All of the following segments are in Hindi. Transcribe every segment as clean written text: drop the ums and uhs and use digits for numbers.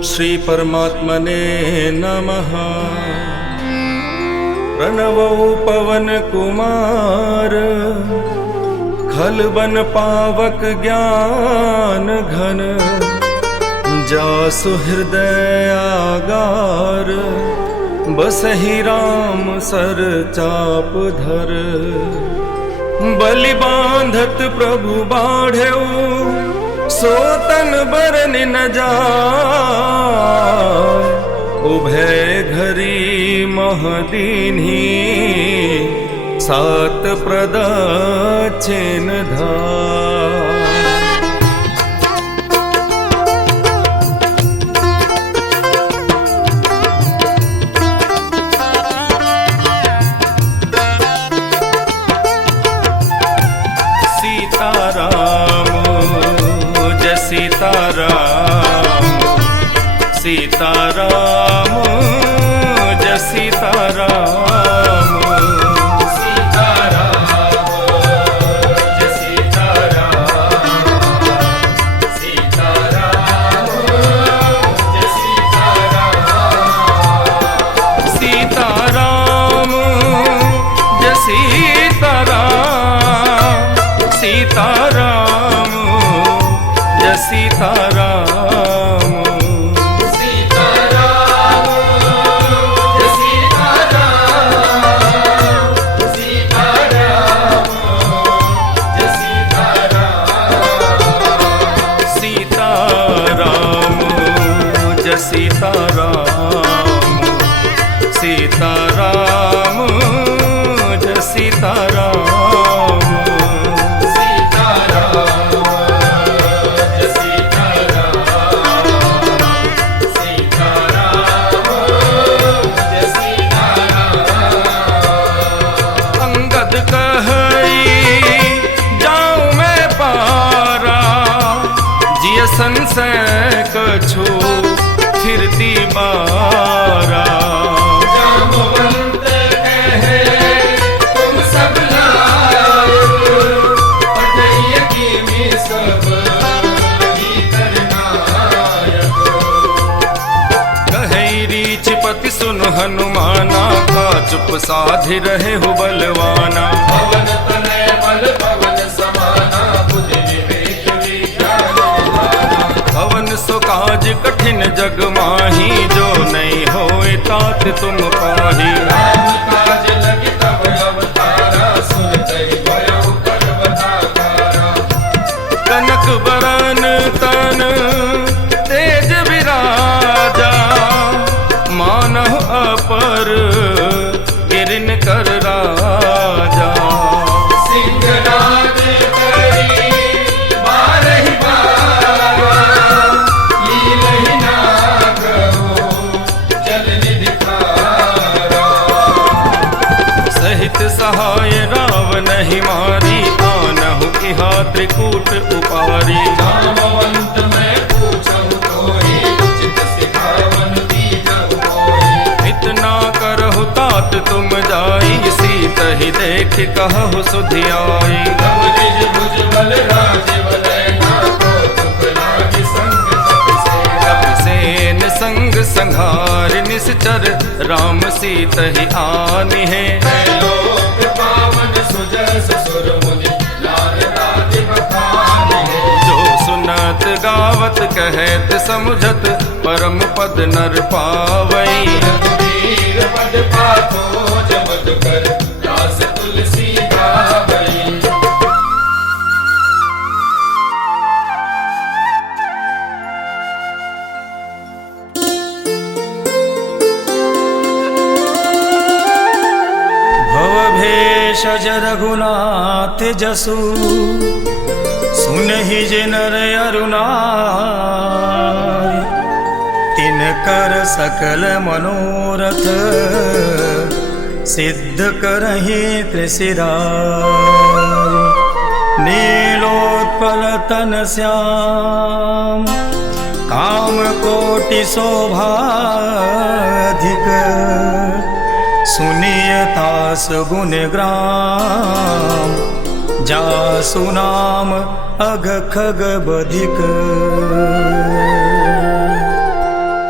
श्री परमात्मने नमः। प्रणवो पवन कुमार खल बन पावक ज्ञान घन। जासु हृदय आगार बसहि राम सर चाप धर। बलि बांधत प्रभु बाढ़ेऊ सोतन बरन न जाय। उभय घरी महदीन्ही सात प्रदक्षिण धाय। सीताराम जय सीताराम। सीताराम जय सीताराम। सीताराम जय सीताराम। सीताराम जय सीताराम। सीताराम जय सीताराम। सीताराम जय सीताराम। सीताराम जय सीताराम। सीताराम जय सीताराम। अंगद कहई जाऊं मैं पारा। जिय संशय कछु फिरती बारा। सुन हनुमाना का चुप साधि रहे हो बलवाना। पवन तनय बल पवन समाना बुद्धि विवेक विज्ञान निधाना। पवन सो काज कठिन जग माही जो नहीं होए तात तुम पाही। राम काज लगी तब अवतारा सुनते भयो पर्वताकारा। कनक बरन तन तेज विराजा। मानह अपर गिरन कर राजा। सिंहनाद करी बारहि बारा। लीलहि नागो जल निधि खारा। सहित सहाय रावण ही मारी। आनहु इहा त्रिकूट उपारी। जामवंत मैं पूछहु तोहि उचित सिखावन दीजहु। इतना करहु तात तुम जाई। सीत ही देख कहु सुधियाई। कपिसेन संग संघार निश्चर राम सीत ही आनि है। जो सुनत गावत कहत समझत परम पद नर पावई। पद पाथो जमद कर दास तुलसी गावई। भवभेषज रघुनाथ जसु सुनहि जे नर अरुणाई। तिनकर सकल मनोरथ सिद्ध करहि त्रिशिराई। नीलोत्पल तन श्याम काम कोटि शोभाधिक। सुनियतास गुण ग्राम जासु नाम अघ खग बधिक।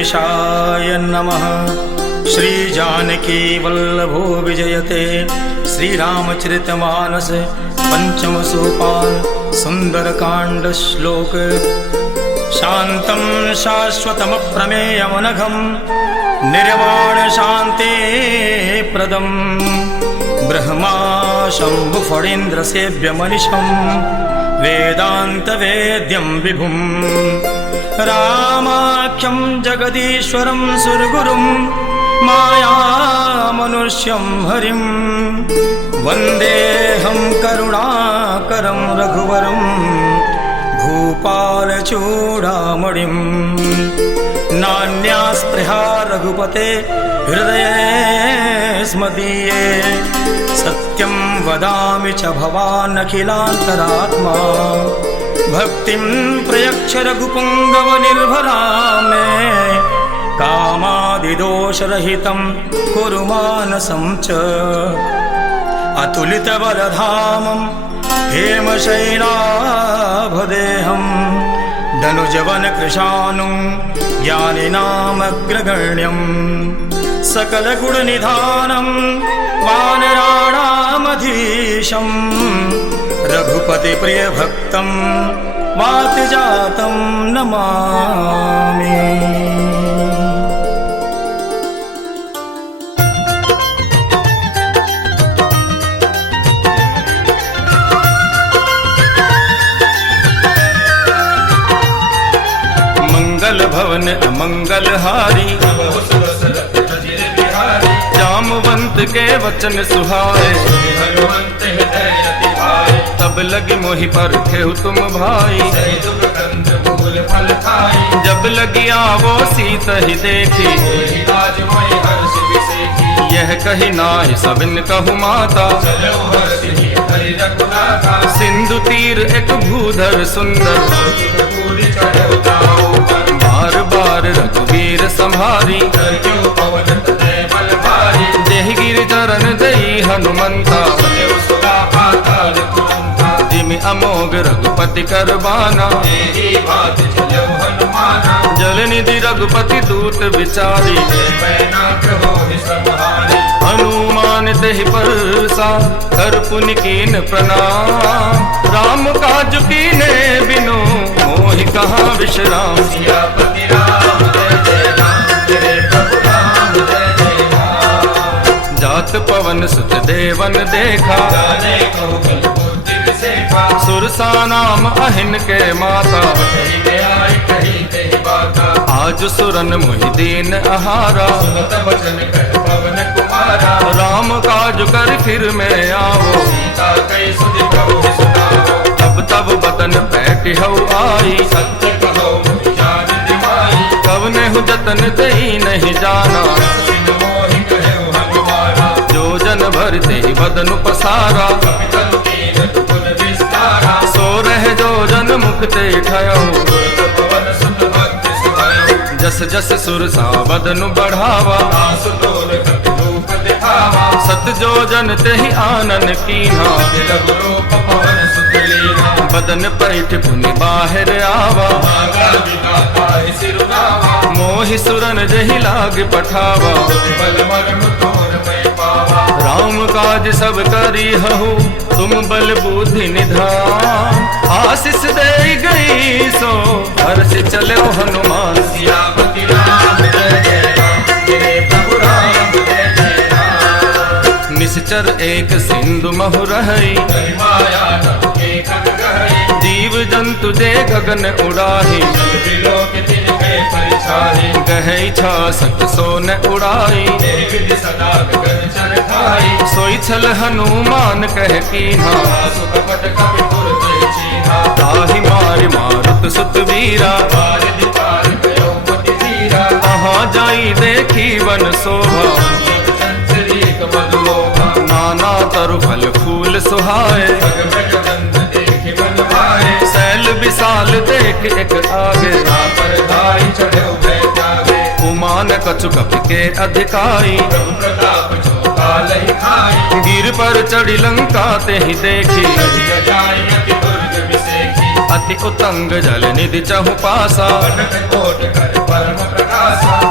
गणेशाय नमः। श्री जानकी वल्लभो विजयते श्रीरामचरितमानस पंचम सोपान सुंदरकांड श्लोक। शांतं शाश्वतमप्रमेयमनघं निर्वाण शांति प्रदं ब्रह्मा शंभु फणीन्द्र सेव्य मनिषं वेदांत वेद्यं विभुं रामाख्यं जगदीश्वरं सुरगुरुं माया मनुष्यं हरिं वन्देऽहं करुणाकरं रघुवरं भूपालचूडामणिं। नान्या स्पृहा रघुपते हृदये स्मदीये सत्यं वदामि च भवान् अखिलान्तरात्मा। भक्तिं प्रयच्छ रघुपुङ्गवनिर्भरा मे कामादिदोषरहितं कुरु मानसं च। अतुलितबलधामं हेमशैलाभदेहं धनुजवनकृशानुं ज्ञानिनामग्रगण्यं सकलगुणनिधानं वानराणामधीशं रघुपतिप्रियभक्तं वातजातं नमामि। भवन अमंगल हारी जामवंत के वचन सुहाए तब लगी मोहि पर खेहु तुम भाई। जब लगी आवो सीत ही देखी यह कही नाहि सबिन कहु माता। सिंधु तीर एक भूधर सुंदर बार बार रघुवीर संहारी। देहि गिर चरण दई हनुमंता जिमि अमोघ रघुपति करबाना। जल निधि रघुपति दूत विचारी हनुमान तेहि परसा कर पुनि कीन प्रणाम। राम काज कीने बिनु मोहि कहाँ विश्राम। जात पवन सुत देवन देखा सुरसा नाम अहिन के माता। आज सुरन मुहि दीन आहारा राम काज कर फिर में आओ। तब तब बदन पैठी हऊ आई कवने हु जतन दई नहीं जाना। जो जन भर ते बदन पसारा सो रह जो जन मुक्ते ठयो। जस जस सुरसा बदन बढ़ावा सत जो जन ते ही आनन कीन्हा। बदन पैठ पुनि बाहर आवा मोहि सुरन जहि लाग पठावा। राम काज सब करी हहु तुम बल बुद्धि निधान। आशीष दे गई सो हर्ष चले हनुमान। निश्चर एक सिंधु महु रहई जीव जंतु दे गगन उड़ाही। गहई छा सत सोन उड़ाई सोई छल हनुमान कह कीन्हा। ताहि मारि मारुत सुत वीरा तहाँ जाई देखी वन शोभा। नाना तरु फल फूल सुहाए सैल विशाल देख एक आगे। उमान कछु कपि के अधिकाई गिर पर चढ़ी लंका ते ही देखी। अति उतंग जल निधि चहु पासा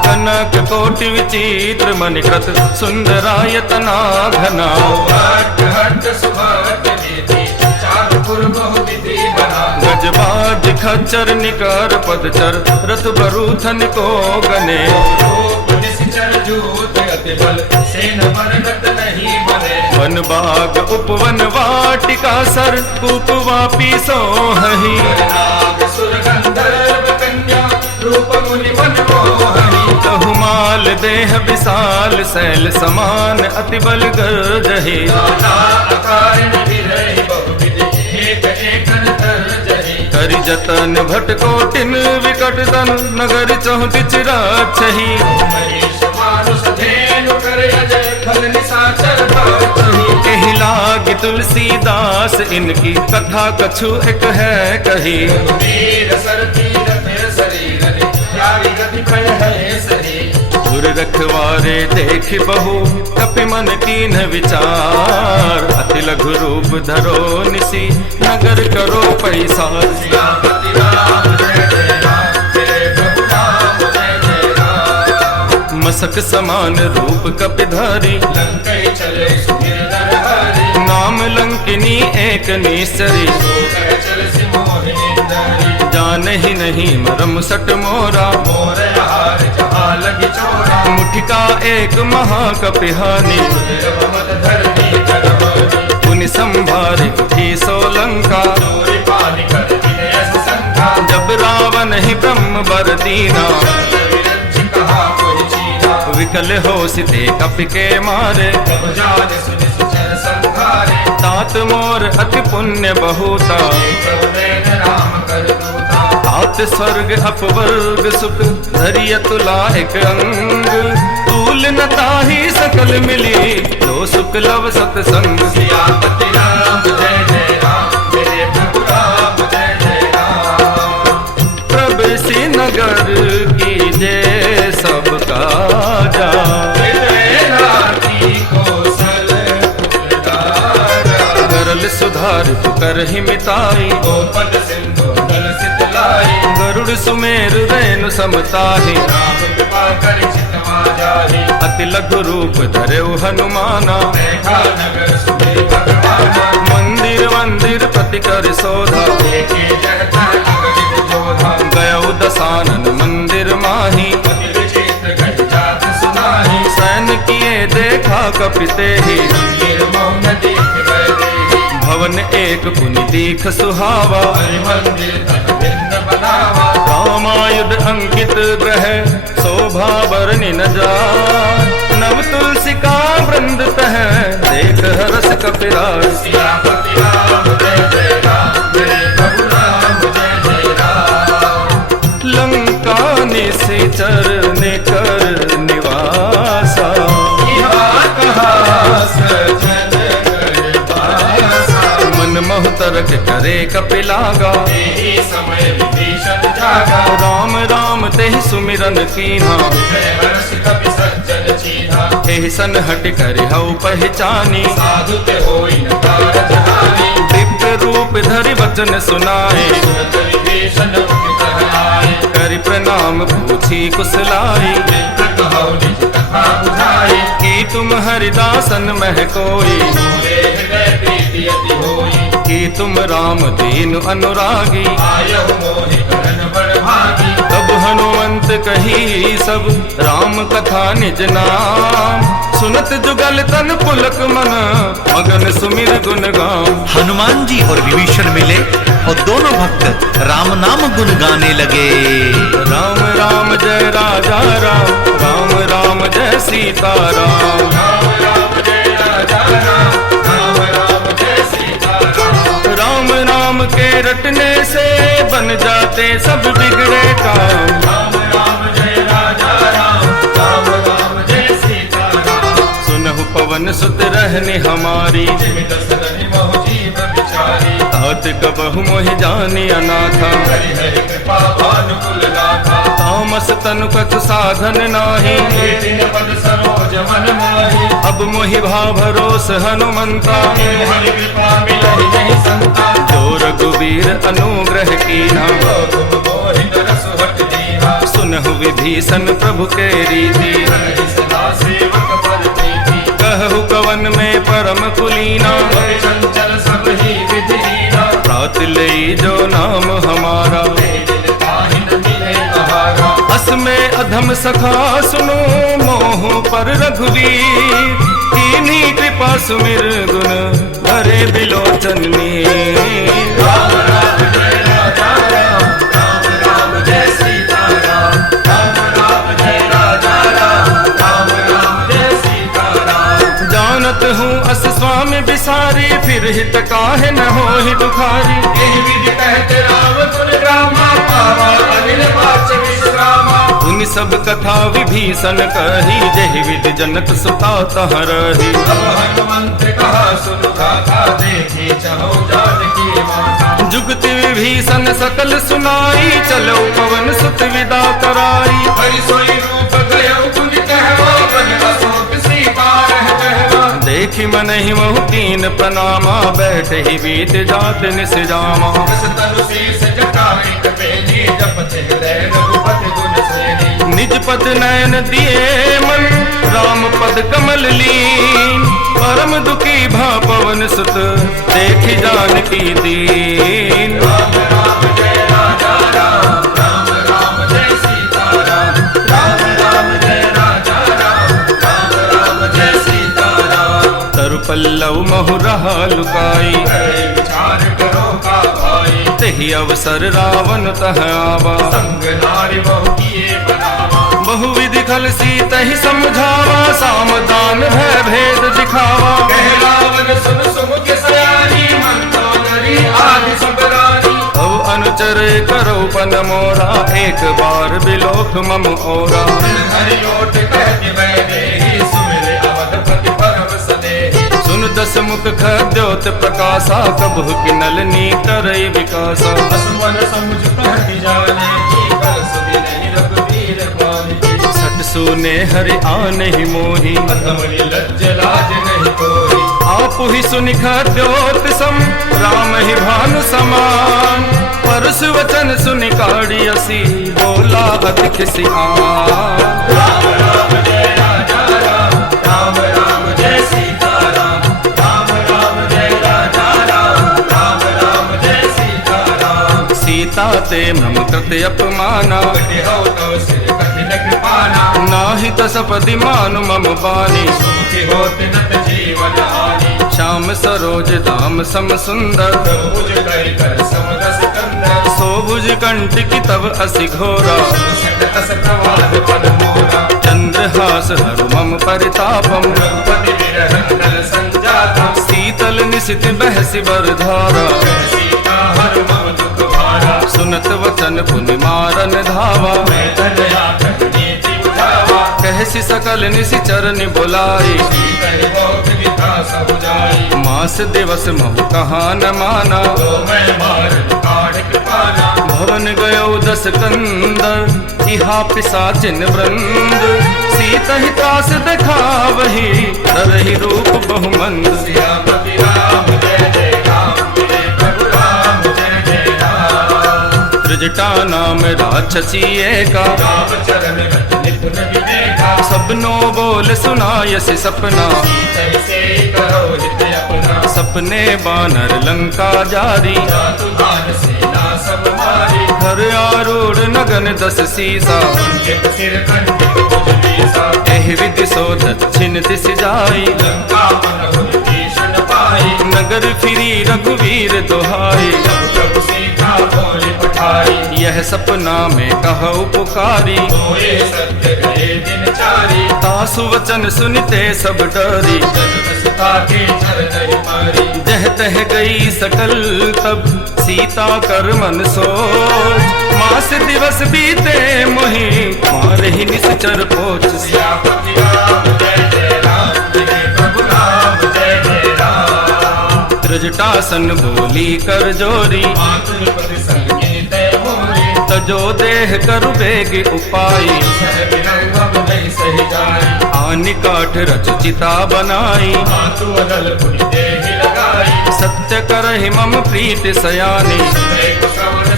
कोटि विचित्र मणिकृत सुंदरायतना घना। गजबाज खच्चर निकर पदचर रथ बरूथन को गने। वन बाग उपवन वाटिका सर कूप वापी सोहही। बहुमाल देह विशाल शैल समान अति बल गर्जहि। करि जतन भट कोटिन विकट तन नगर चौदिच राक्षही। कहि लागी तुलसीदास इनकी कथा कछु एक है कही। उर रखवारे देख बहु कपि मन कीन विचार। अति लघु रूप धरो निसी नगर करो पैसार। मसक समान रूप कपिधारी नाम लंकिनी एक निसरी। जान ही नहीं मरम सट मोरा मुठिका एक महाकपिहानी। पुनि संभारे उठी सोलंका जब रावण ही ब्रह्म बर दीना। विकल हो सिते कपि के मारे तात मोर अति पुण्य बहुता। तात स्वर्ग अपवर्ग सुख धरिय तुला एक अंग। तूल न ताहि सकल मिली लो सुख लव सतसंग। प्रभ सी नगर की जय सब काजा। करल सुधार कर ही मिताई। गरुड़ सुमेर रेणु समताहि। अति लघु रूप धरे हनुमाना। मंदिर मंदिर प्रति कर शोधा। गयो दसानन मंदिर माही। सैन किए देखा कपिते ही। भवन एक पुनि दीख सुहावा। रामायुध अंकित ग्रह शोभा बरनि न जाय। नव तुलसी का वृंद तह देख हरस कपिराज। लंका निश्चर ने कर निवासा। मन मोहतरक करे कपिलागा। राम राम तेहि सुमिरन कीन्हा। एहि सन हट कर हऊ पहचानी। दिव्य रूप धरि वचन सुनाए। करि प्रणाम पूछी कुशलाई। की तुम हरिदासन मह कोई। कि तुम राम दीन अनुरागी। तब हनुमंत कही सब राम कथा निज नाम। सुनत जुगल तन पुलक मन मगन सुमिर गुण गाम। हनुमान जी और विभीषण मिले और दोनों भक्त राम नाम गुण गाने लगे। राम राम जय राजा राम। राम राम जय सीता राम। राम राम जय राजा राम। राम राम जय सीता राम। राम नाम के रटने से बन जाते सब बिगड़े काम। राम राम जय राजा राम। राम राम जय सीता राम। सुनहु पवन सुत रहने हमारी। तात कबहु मोहि जानी अनाथा। तामस तनु कछु साधन नाही। अब मोहि भाव भरोस हनुमंता। जो रघुवीर अनुग्रह कीन्हा। सुनहु विभीषण प्रभु के रीति कहु कवन में परम कुलीना प्रात ले जो नाम हमारा अस में अधम सखा सुनो मोह पर रघुवीर कीन्ही कृपा सुमिर गुण भरे बिलोचन में राम राम जय राजा राम राम राम जय सीता राम राम राम जय राजा राम राम राम जय सीता राम जानत हूँ अस स्वामी बिसारी फिर हित काहे न होहि दुखारी यही विधि कहते राम गुण रामा पावा अनिल वाच विश्रामा उन सब कथा विभीषण कही जहि विधि जनक सुता तह रही अब हनुमंत कहा सुन गाथा देखी चलो जानकी माता जुगति विभीषण सकल सुनाई चलो पवन सुत विदा कराई हरि सोई रूप गयो गुण कहवा बन अशोक सीता रह कहवा देखी मन ही महु कीन प्रणामा बैठ ही बीत जात निस जामा तनु शीस जटाई कपेली जपते हृदय रघुपति गुण सेनी निज पद नयन दिए मन राम पद कमल लीन परम दुखी भा पवन सुत देखी जानकी दीन राम राम जय राजा राम राम राम जय सीता राम राम राम जय राजा राम राम राम जय सीता राम तरु पल्लव महु रहा लुकाई विचार करो का भाई तहि अवसर रावण तह आवा संग नारी बहु किए बनावा बहुविधि खल सीत ही समझावा सामदान भय भेद दिखावा कह रावण सुन सुमुख सयानी मंदोदरी आदि सब रानी अब अनुचर करो पन मोरा एक बार बिलोक मम ओरा हरि ओट कहति वैदेही सुमिरे अवधपति परम सदेही सुन दस मुख खद्योत प्रकाशा कबहु किनल नीतरई विकासा असुवन समुझ कहति जाने की कर सुधि नहीं रघुवीर पानी सट सुने हरि आन ही मोही अधमनि लज्ज लाज नहीं कोई आप ही सुनि खद्योत सम राम ही भानु समान परस वचन सुनि काढ़ी असी बोला अति खिसियान राम राम जय राजा राम राम राम जय सीता राम राम राम जय राजा राम राम राम जय सीता राम सीता ते मम कृत अपमाना हो तो सिर कठिन कृपाना नाहि तसपति मानु मम बानी सुखी होत नत जीवन हानि श्याम सरोज धाम सम सुंदर भुज कर समरस कंदर सोभुज कंठ की तब असि घोरा अस प्रवाद पद मोरा चंद्रहास हरु मम परितापम रघुपति विरह संजातम शीतल निशित बहसि बरधारा सीता हरु मम दुख भारा सुनत वचन पुनि मारन धावा मैं तनया नीति बुझावा कहसि सकल निशिचर बुलाई मास दिवस महु कहा न माना भवन गयो दस कंदर इहा पिसाचिन वृंद सीता ही त्रास देखा वही तरही रूप बहुमंद सियापति राम जय जय राम प्रभु राम जय जय राम त्रिजटा नाम राक्षसी एका चरण निपुण विवेका सबनो बोल सुनायसि सपना सपने बानर लंका जारी घर आरूढ़ नगन दस सीसा एहि विधि सो दक्षिण दिश जाई नगर फिरी रघुवीर दोहाई यह सपना में कहु पुकारी तासु वचन सुनते सब डरी जह तह गई सकल तब सीता कर मन सोच मास दिवस बीते मोहि मार ही निश्चर पोच त्रिजटासन बोली कर जोरी तजो देह करु बेग उपाई आनि काठ रच चिता बनाई सत्य करहि मम प्रीत सयानी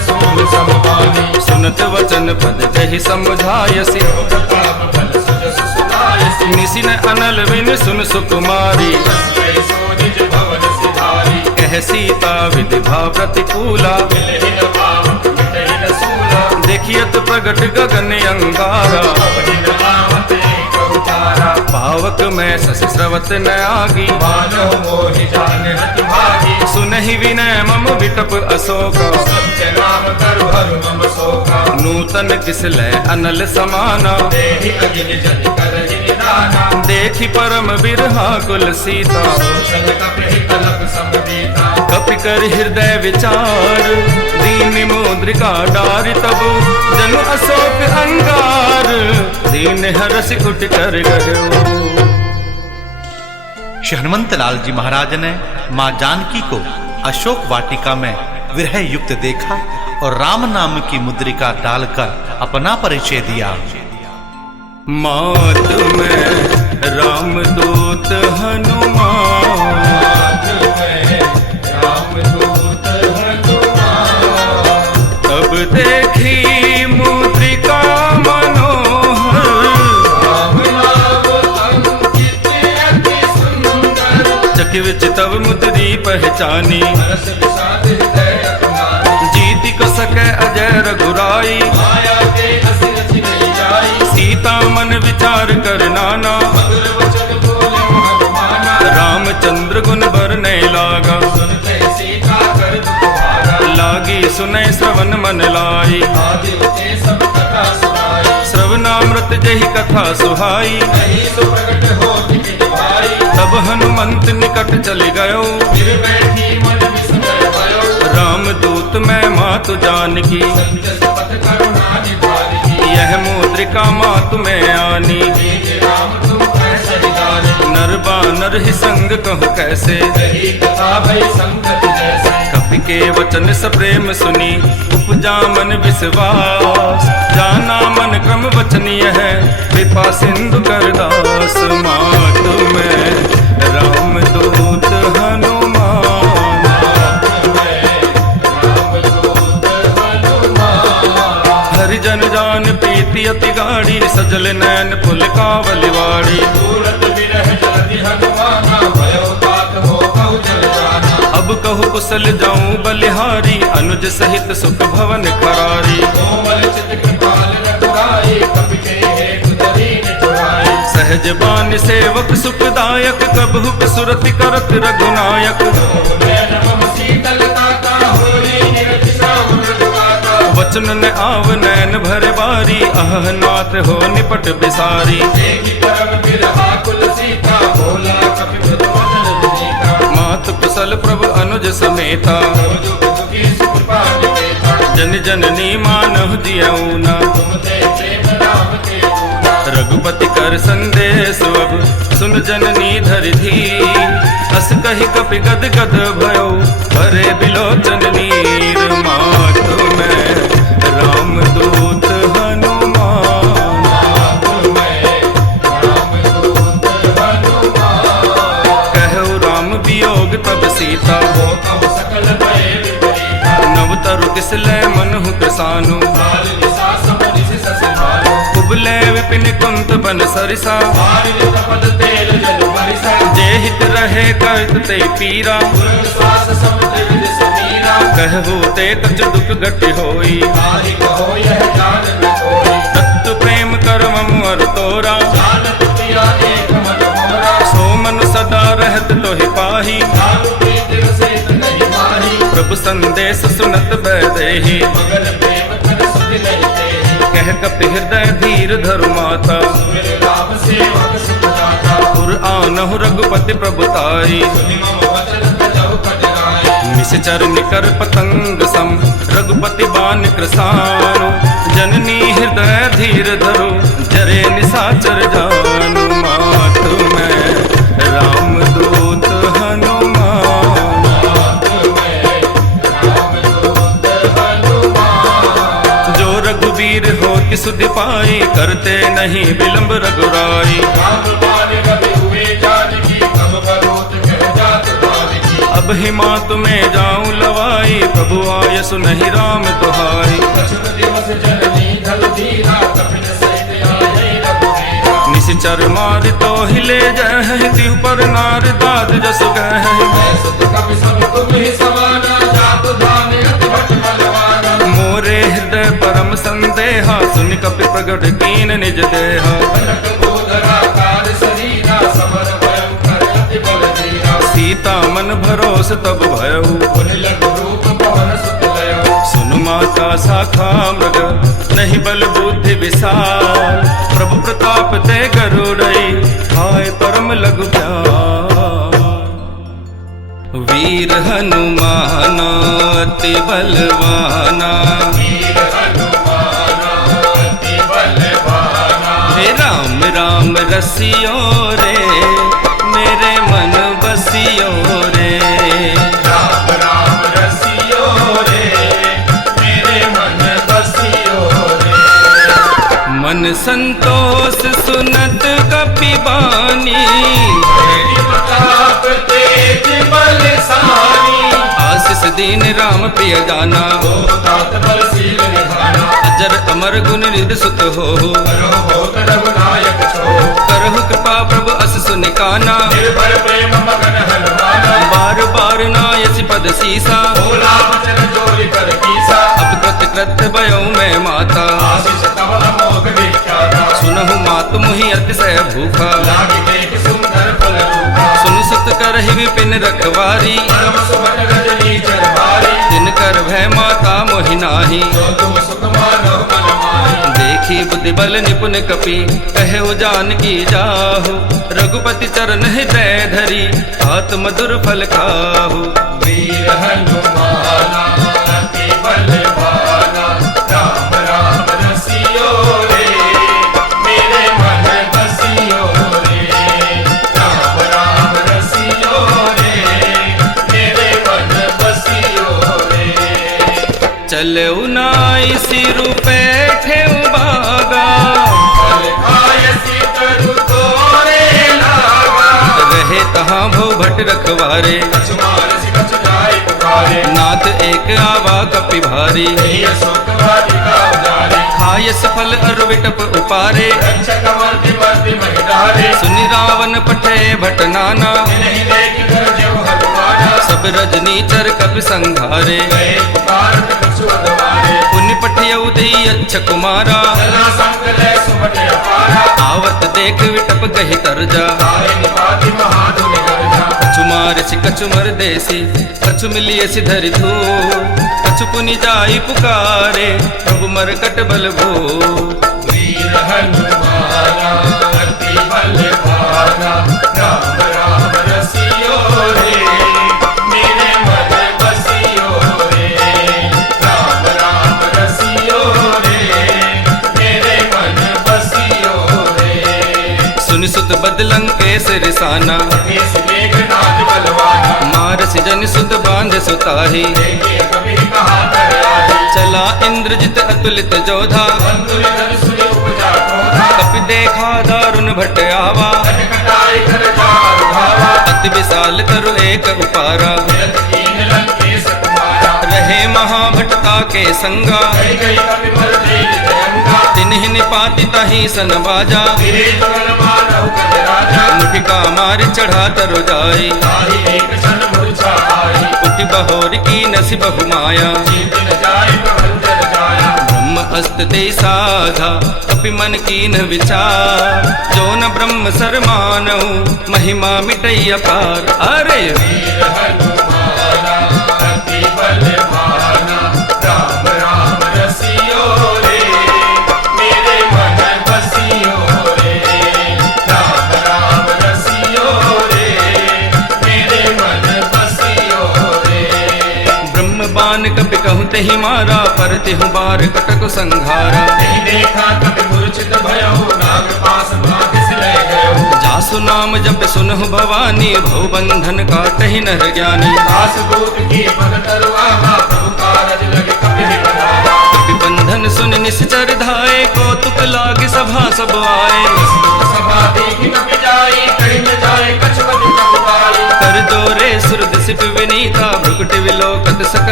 सूल समपानी सुनत वचन पद जहि समझायसी प्रताप बल सुजस सुनायसी निसिन अनल बिन सुन सुकुमारी तस्मै सो निज भवन सिधारी कह सीता विधि भाव प्रतिकूला मिलहि न पावक मिटहि न सूला देखियत प्रगट गगन अंगारा अवधि न आवत एक उतारा पावक में शशि स्रवत न आगी मानव मोहि जान हत भागी सुनहि विनय मम विटप अशोका सत्य नाम करु हरु मम शोका नूतन किसलय अनल समाना देहि अगिनि जनि करहि निदाना देखि परम बिरहा कुल सीता सोचन कपि कलप समदीता कपि कर हृदय विचार दीन मुद्रिका डार तब जन अशोक अंगार दीन हरस उठ कर गयो। श्री हनुमंत लाल जी महाराज ने मां जानकी को अशोक वाटिका में विरह युक्त देखा और राम नाम की मुद्रिका डालकर अपना परिचय दिया। मात में रामदूत हनुमान रामदूत हनुमान तब देखी मुद्रिका मनोहर राम नाम अंकित अति सुंदर चकित तब मुद्री पहचानी हर्ष विषाद हृदय अकुलानी जीति को सके अजय रघुराई माया के हंस रचि नहीं जाई सीता मन विचार कर नाना मधुर वचन बोले हनुमाना रामचंद्र गुण बरने लागा सुनते सीता कर दुख भागा लागी सुनै श्रवण मन लाई आदि उते सब कथा सुनाई श्रवणामृत जहि कथा सुहाई नहीं सो प्रकट हो तिन भाई तब हनुमंत निकट चले गयो फिर बैठी मन विस्मय भयो रामदूत मैं मातु जानकी सत्य शपथ करुणा निधारी यह मुद्रिका मातु में आनी तेज राम तुम कैसे निदानी नर बानर ही संग कहु कैसे यही कथा भई संगत जैसे कपि के वचन सप्रेम सुनी उपजा मन विश्वास जाना मन क्रम वचनीय है कृपा सिंधु कर दास मातु में रामदूत हनुमान हरिजन जान प्रीति अति गाड़ी सजल नैन पुल कावलिवाड़ी सूरत विरह जलधि हनुमाना भयो तात हो कहु जल जाना अब कहु कुशल जाऊं बलिहारी अनुज सहित सुख भवन करारी कोमल चित कृपाल रघुराई कपि के हेतु दरीन चुराई सहज बान सेवक सुखदायक कबहु सुरति करत रघुनायक नैन मम शीतलता का होई निरति श्रावण रघुनाथा वचन न आव नैन भर बारी अह नाथ हो निपट बिसारी देखि परम बिरहा कुल सीता बोला कपि मृदु वचन विनीता मात कुशल प्रभु अनुज समेता जुग दुखी सुख पानि देता जन जननी मानहु जियऊ न तुम ते प्रेम राम के पूरा रघुपति कर संदेश अब सुन जननी धरि धी अस कहि कपि गद गद भयो भरे बिलोचन नीर मातु में रामदूत हनुमान रामदूत हनुमान कहु राम वियोग तब सीता हो कब सकल भय विपरीता नव तरु किसलय मनहु कृसानु काल निसा समरि से ससभालो कुबले विपिन कुंत बन सरिसा भारी तपद तेल जल बरिसा जे हित रहे करत ते पीरा तुरंत श्वास समुद्र विद समीरा कहु ते कछ दुख घट होई ताहि कहो यह जान न कोई तत्व प्रेम करम मुअर तोरा जानत पिया एक मन मोरा सो मन सदा रहत तोहि पाही दारु प्रीति रसित नहीं माही प्रभु संदेश सुनत बैदेहि मगन प्रेम कर सुध नहीं तेहि कह कपि हृदय धीर धरु माता सुमिर राम सेवक सुखदाता पुर आनहु रघुपति प्रभुताई सुनि मम वचन तजहु कजराई निश्चर निकर पतंग सम रघुपति बान कृसानु जननी हृदय धीर धरु जरे निशाचर जानु मातु में रामदूत हनुमान रामदूत हनुमान जो रघुवीर हो कि सुधि पाई करते नहीं विलंब रघुराई राम बाण रवि हुए जानकी कब करोत कह जात बारिकी अब हिमात में जाऊं लवाई आई, प्रभु आय सुनहि राम दुहाई। अछुत दिवस जननी धल धीरा, कपिन सहित आये रघुवीरा। निशिचर मार तो हिले जय, तिहु पर नार दाद जस गह। सुत कपि सब तुम ही समाना, जात दान अति भट बलवाना। मोरे हृदय परम संदेहा, सुन कपि प्रगट कीन निज देहा। कनक गोदरा कार शरीरा, समर भयंकर अति बल धीरा। सीता मन भरोस तब भयउ, पुनि लघु रूप पवन सुत लयो। सुनु माता शाखा मृग, नहीं बल बुद्धि विशाल। प्रभु प्रताप ते गरुड़ई, हाय परम लघु प्यार। वीर हनुमाना अति बलवाना, वीर हनुमाना अति बलवाना। हे राम राम रसियो रे, मेरे मन बसियो रे। राम राम रसियो रे, मेरे मन बसियो रे। मन संतोष सुनत कपि बानी, तेरी प्रताप तेज बलशाली। आशीष दीन राम प्रिय दाना। ओ तात बलशील निधाना, अजर अमर गुण निधि सुत हो। करो होत रघुनायक छो। करहु कृपा प्रभु अस सुनिकाना, निर्भय प्रेम मगन हनुमाना। बार बार नायसि पद सीसा। भोला वचन जोरि कर कीसा, अब कृत कृत भयो मैं माता। आशीष तव अमोघ विख्याता। सुनहु मातु मुहि अतिशय भूखा, लागी देख सुंदर फल रूपा। सुन सुत करहि विपिन रखवारी। परम सुभट रजनी चरवारी, दिन कर भय माता मोहि नाही। जो तुम सुख मानो मन माही। देखी बुद्धि बल निपुण कपि, कहे जानकी जाहु। रघुपति चरण हृदय धरी, हाथ मधुर फल खाहु। वीर हनुमाना अति बलवाना, राम राम रसियो रे, मेरे मन बसियो रे। राम राम रसियो रे, मेरे मन बसियो रे। चलऊ नाई सिरु पैठे बागा, फल खाय सीतरु तोरे लागा। रहे तहाँ भो भट रखवारे। कछु मानसि कछु जाय पुकारे, नाथ एक आवा कपि भारी। यही अशोक वाटिका उजारे। खायस फल अरु विटप उपारे, रक्षक मर्दि मर्दि महिडारे। सुनि रावण पठे भट नाना। नहीं देख कर जो हनुमाना, सब रजनी चर कपि संघारे। गए पुकारत कछु अगवारे। पुनि पठियउ दई अच्छ कुमारा, चला संकले सुमट अपारा। आवत देख विटप गहि तरजा। तारे निपाति महाधुनि गर्जा। कछु मारसि कछु मर देसी, कछु मिलियसि धरि धूल। कछु पुनि जाई पुकारे, प्रभु मरकट बल भो। वीर हनुमाना अति बलवाना, राम राम रसियो रे, मेरे मन बसियो रे। राम राम रसियो रे, मेरे मन बसियो रे। सुनि सुत बदलंग केसरि साना, केस मेघनाद बलवाना। मारसि जनि सुत बांध सुताही। देखे कबीर कहा कर आही, चला इंद्रजित अतुलित जोधा। बंधुर धन सुनि उपजा क्रोधा। कपि देखा दारुण भट आवा, कटाई कर जाल भावा। अति विशाल तरु एक उपारा। मिलत कीन लंकेश कुमारा, रहे महाभटता के संगा। गई गई कपि बल तेज जयंगा। तिन्हि निपाति तहि सन बाजा। गिरे जुगल मानव कद राजा, मुठिका मार चढ़ा तरु जाई। ताहि एक क्षण मूर्छा आई। उठि बहोर की नसि बहु माया। जीत न जाय प्रभंजन जाया, ब्रह्म अस्त दे साधा, कपि मन कीन विचार। जो न ब्रह्म सर मानऊ, महिमा मिटई अपार। अरे वीर हनुमाना अति बलवाना, राम राम रसियो रे, मेरे मन बसियो रे। राम राम रसियो रे, मेरे मन बसियो रे। ब्रह्म बान कपि कहूँ तेहि मारा, पर तिहु बार कटक संघारा। नहीं देखा कभी मूर्छित भयो, नाग पास भाग से ले गयो। जासु नाम जप सुनहु भवानी, भव बंधन काटहि नर ज्ञानी। दास दूत की पद तरुआवा, प्रभु कारज लगे कभी बधावा। कपि बंधन सुन निश्चर धाये, कौतुक लागे सभा सब आए। सभा देखी कभी जाई, कहीं न जाए कछु बदि प्रभु पाई। कर जोरे सुरद सिप विनीता, भ्रुकुटि विलोकत सकल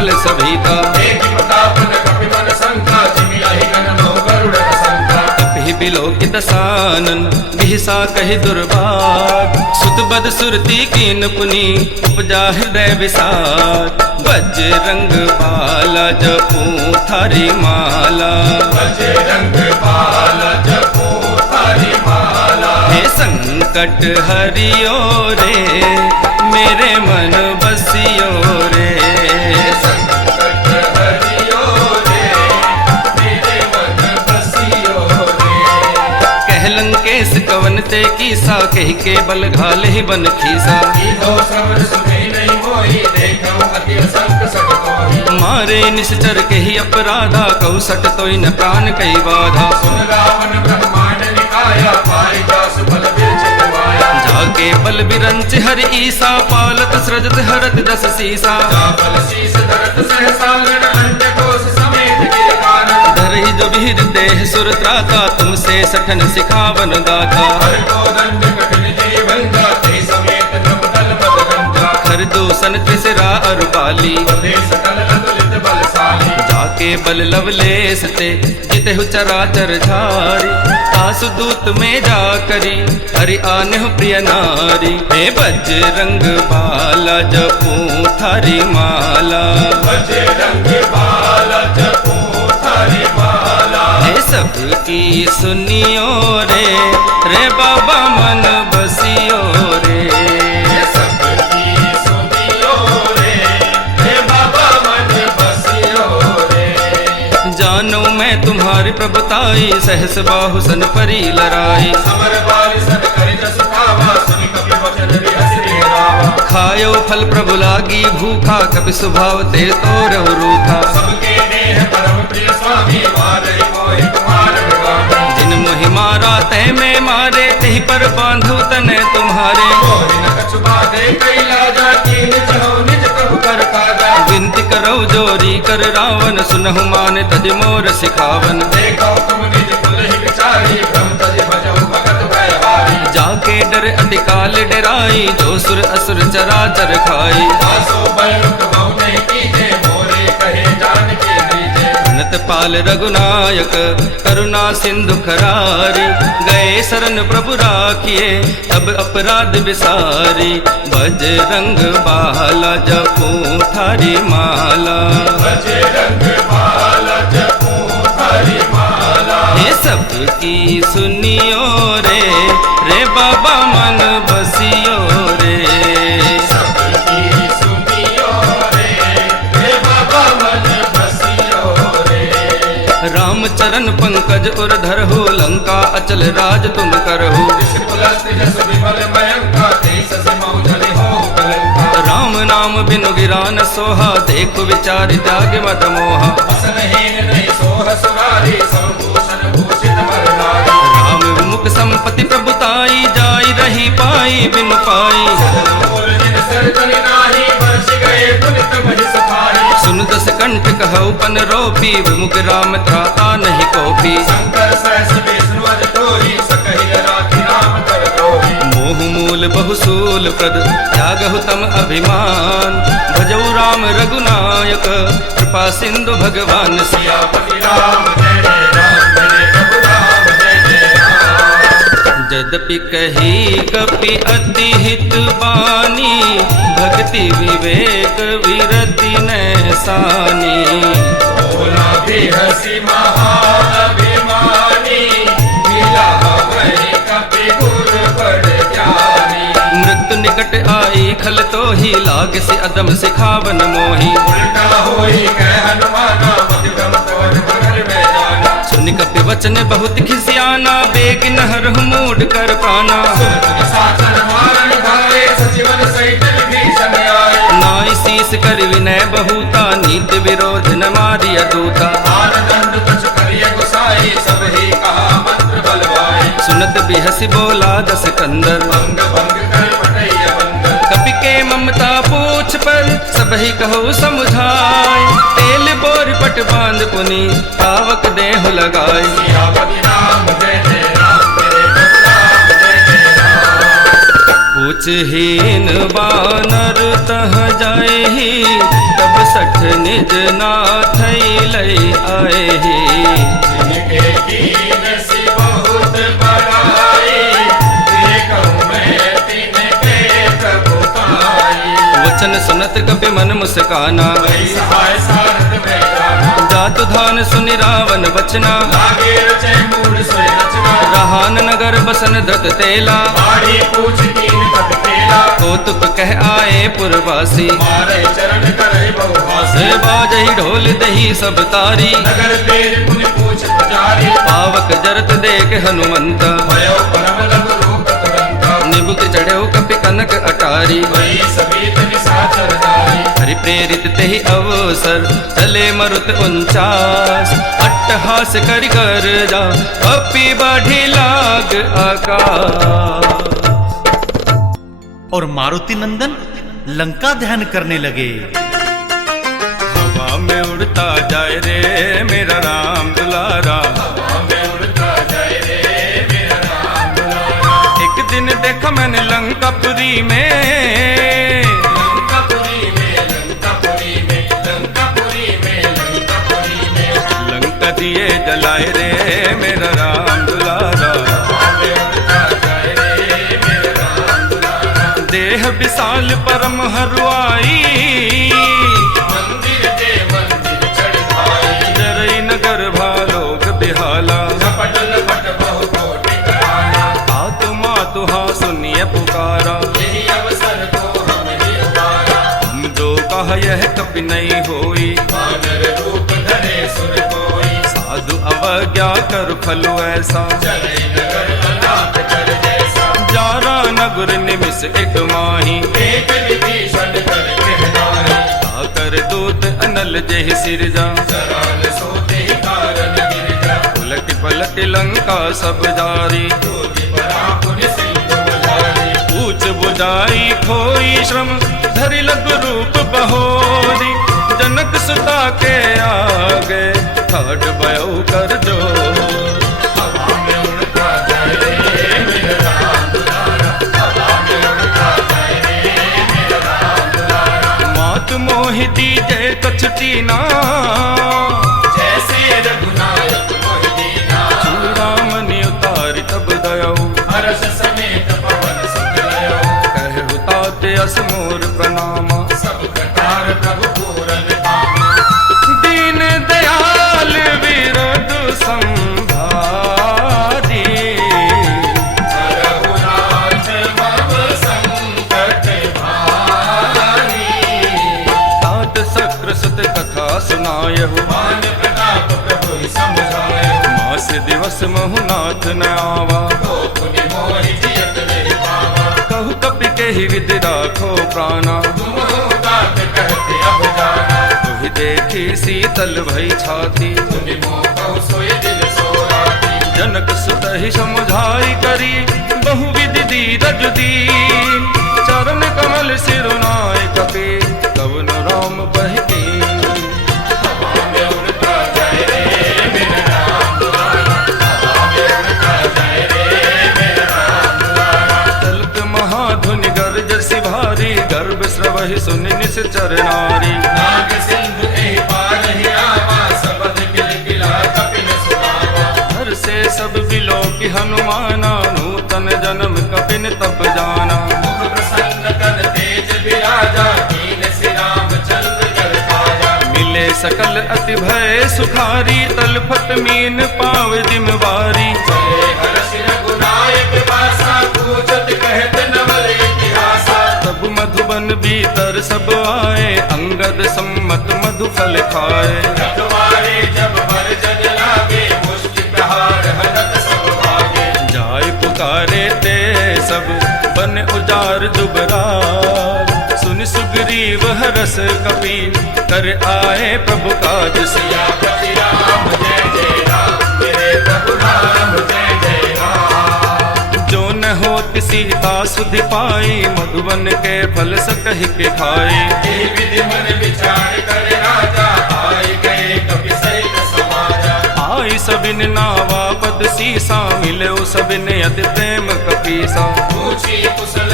सकल सभीता। कपि बिलोकित सानन बिहसा कहि दुर्बात, सुत बद सुरती कीन पुनि उपजा हृदय विषाद। बजरंग बाला जपू थारी माला, बजरंग बाला जपू थारी माला। हे संकट हरियो रे मेरे मन बसियो रे, संकट हरियो रे मेरे मन बसियो रे। कह लंकेश कवन ते कीसा, कह के बल घाले ही बन खीसा। मारे निश्चर के ही अपराधा, कहु सट तोई न प्राण कई बाधा। जाके बल बिरंच हर ईसा, पालत सृजत हरत जस सीसा। धरहि जो विहिर देह सुर त्राता, तुमसे सठन सिखावन दाता। हर दूसन त्रिसरा अरु बाली, जाके बल लवलेस ते जितहु चराचर झारी। आसु दूत में जा करी हरि आनेहु प्रिय नारी। हे बजरंग बाला जपू थारी माला, बजरंग बाला जपू थारी माला। हे सबकी सुनियो रे रे बाबा मन बसियो रे, जानो मैं तुम्हारी प्रभुताई, सहस बाहु सन परी लड़ाई। खायो फल प्रभु लागी भूखा, कपि स्वभाव ते तोरहु रूखा। जिन मोहि मारा तै में मारे, तेहि पर बांधु तने तुम्हारे। विनती करो जोरी कर रावण, सुनहु मान तज मोर सिखावन। जाके डर अति काल डराई, जो सुर असुर चराचर खाई। अनंत पाल रघुनायक करुणा सिंधु खरारी, गए शरण प्रभु राखिए तब अपराध विसारी। बजरंग बाला जपू थारी माला, बजरंग बाला जपू थारी माला। ये सबकी सुनियो रे रे बाबा मन बसियो रे, सबकी सुनियो रे रे बाबा मन बसियो रे। राम चरण पंकज उर धरहु, लंका अचल राज तुम करहु। राम नाम बिनु गिरा न सोहा, देखो विचार त्याग मत मोहा। राम विमुख संपत्ति प्रभुताई, जाई रही पाई बिनु पाई। सुन दस कंठ कहु पन रोपी, विमुख राम त्राता नहीं कोपी। मोह मूल बहुसूल प्रद, त्यागहु तम अभिमान। भजऊ राम रघुनायक, कृपा सिंधु भगवान। सियापति राम जय जय राम, जय प्रभु राम जय जय राम। यद्यपि कही कपि अति हित बानी, भक्ति विवेक विरति नैसानी। भोला भी हसी महान अभिमानी, मिला हवै कपि गुर बड़ ज्ञानी। मृत्यु निकट आई खल तो ही, लाग से अदम सिखावन मोही। उल्टा होई कह हनुमाना, मति भ्रम तोर भगल में जाना। सुन कपि वचन बहुत खिसियाना, बेग नहर मूड कर पाना। नाई शीस कर विनय बहुता, नीति विरोध न मारिय दूता। सुनत बिहसी बोला दस कंदर, कपि के ममता पूछ पर सबहि कहो समुझाय। तेल बोर पट बांध पुनि पावक देहु लगाय। हीन बानर तह जाए तब सठ निज नाथ लई आए जिनके कीन सी बहुत बड़ाई, ये कहूँ मैं तिनके प्रभु ताई। वचन सुनत कपि मन मुस्काना, वही सहाय सारथ में जाना, जातु धान सुनि रावण बचना। लागे रचे मूढ़ सोई रचना, रहान नगर बसन दत तेला। बाढ़ी पूछ कीन कट तेला, कौतुक कह आए पुरवासी। मारे चरण करे बहुहासी, से बाजहि ढोल दही सब तारी। नगर तेज पुनि पूछ पुजारी। पावक जरत देख हनुमंत, भयो परम लघु रूप तुरंत, निबुक चढ़ो कपि कनक अटारी। वही सभी निशाचर नारी। हरि प्रेरित तेहि अवसर चले मरुत 49। अट्टहास करि कर जा कपि बढ़ि लाग आकाश। और मारुति नंदन लंका ध्यान करने लगे। हवा में उड़ता जाए रे मेरा राम दुलारा, हवा में उड़ता जाए रे मेरा राम दुलारा। एक दिन देखा मैंने लंकापुरी में, लंकापुरी में, लंकापुरी में, लंकापुरी में, लंकापुरी में, लंका दिए जलाए रे मेरा राम दुलारा। हवा में उड़ता जाए रे मेरा राम दुलारा। देह विशाल परम हरुआई, मंदिर दे मंदिर चढ़ भाई, जरई नगर भालोक बिहाला। झपट लपट बहु कोटि कराना, आत्मा तुहा सुनिए पुकारा। यही अवसर को हम ही उबारा। हम जो कहा यह कपि नहीं होई, वानर रूप धरे सुर कोई, साधु अवज्ञा कर फलो ऐसा। चले नगर अनाथ कर जैसा, जारा नगर निमिष एक माही, एक विभीषण कर कहनाही। आकर दूत अनल जेहि सिरजा। सराल सोते ही कारण गिरजा, उलट पलट लंका सब जारी। योगी बड़ा पुण्य सिंधु बुझारी। पूछ बुझाई खोई श्रम धरि लघु रूप बहोरी। जनक सुता के आगे ठाठ भयो कर जोर। हवा में उड़ता जाए रे मेरा राम दुलारा, हवा में उड़ता जाए रे मेरा राम दुलारा। मात मोहि दीजे कछुटी ना, जैसे रघुनायक मोहि दीना, चूड़ामणि उतारि तब दयाऊ। हर्ष समेत पवन सुत लयो, कहु तात अस मोर प्रणामा। सब कटार प्रभु पूरन धामा। दीन दयाल विरधु संभारी। रघुनाथ मम संकट भारी, तात शक्र सुत कथा सुनायहु। मान प्रताप प्रभु समुझायो, मास दिवस महुनाथ न आवा। तो पुनि मोहि जियत नहीं पावा। कहु कपि केहि विधि राखो प्राणा। तुम हो तात कहते अब जाना, तुहि देखी शीतल भई छाती। तुनि मोह कहु सोई दिल सोराती। जनक सुत ही समुझाई करी बहुविधि धीरज दीन। चरण कमल सिरुनाय कपि कवन राम बहकी। हवा में उड़ता जाए रे मेरा राम दुलारा, हवा में उड़ता जाए रे मेरा राम दुलारा। चलत महाधुनि गर्ज सि भारी। गर्भ स्रवहि सुनि निश्चर नारी। नाग सिंधु एहि पार ही आवा, सबद किलकिला कपिन सुनावा। हर से सब बिलो की हनुमाना। नूतन जन्म कपिन तब जाना। मुख प्रसन्न कर तेज विराजा, कीन सि रामचंद्र कर काजा। मिले सकल अति भय सुखारी। तलफत मीन पाव जिमवारी। चले हर्ष रघुनायक वासा, पूछत कहत नवल इतिहासा। तब मधुबन भीतर सब आए। अंगद सम्मत मधु फल खाए। रखवारे जब भर जन लागे, मुष्टि प्रहार हरत सब भागे। जाय पुकारे ते सब बन उजार दुबरार। सुन सुग्रीव हरस कपि कर आए प्रभु काज सिया। सियापति राम जय जय राम, मेरे प्रभु राम जय जय राम। जो न होत सीता सुधि पाई। मधुबन के फल सकहि के खाए। एहि विधि मन विचार कर राजा, आए गए कपि सहित समाजा। आई सबिन नावा पद सीसा। मिले सबिन अति प्रेम कपीसा। पूछी कुशल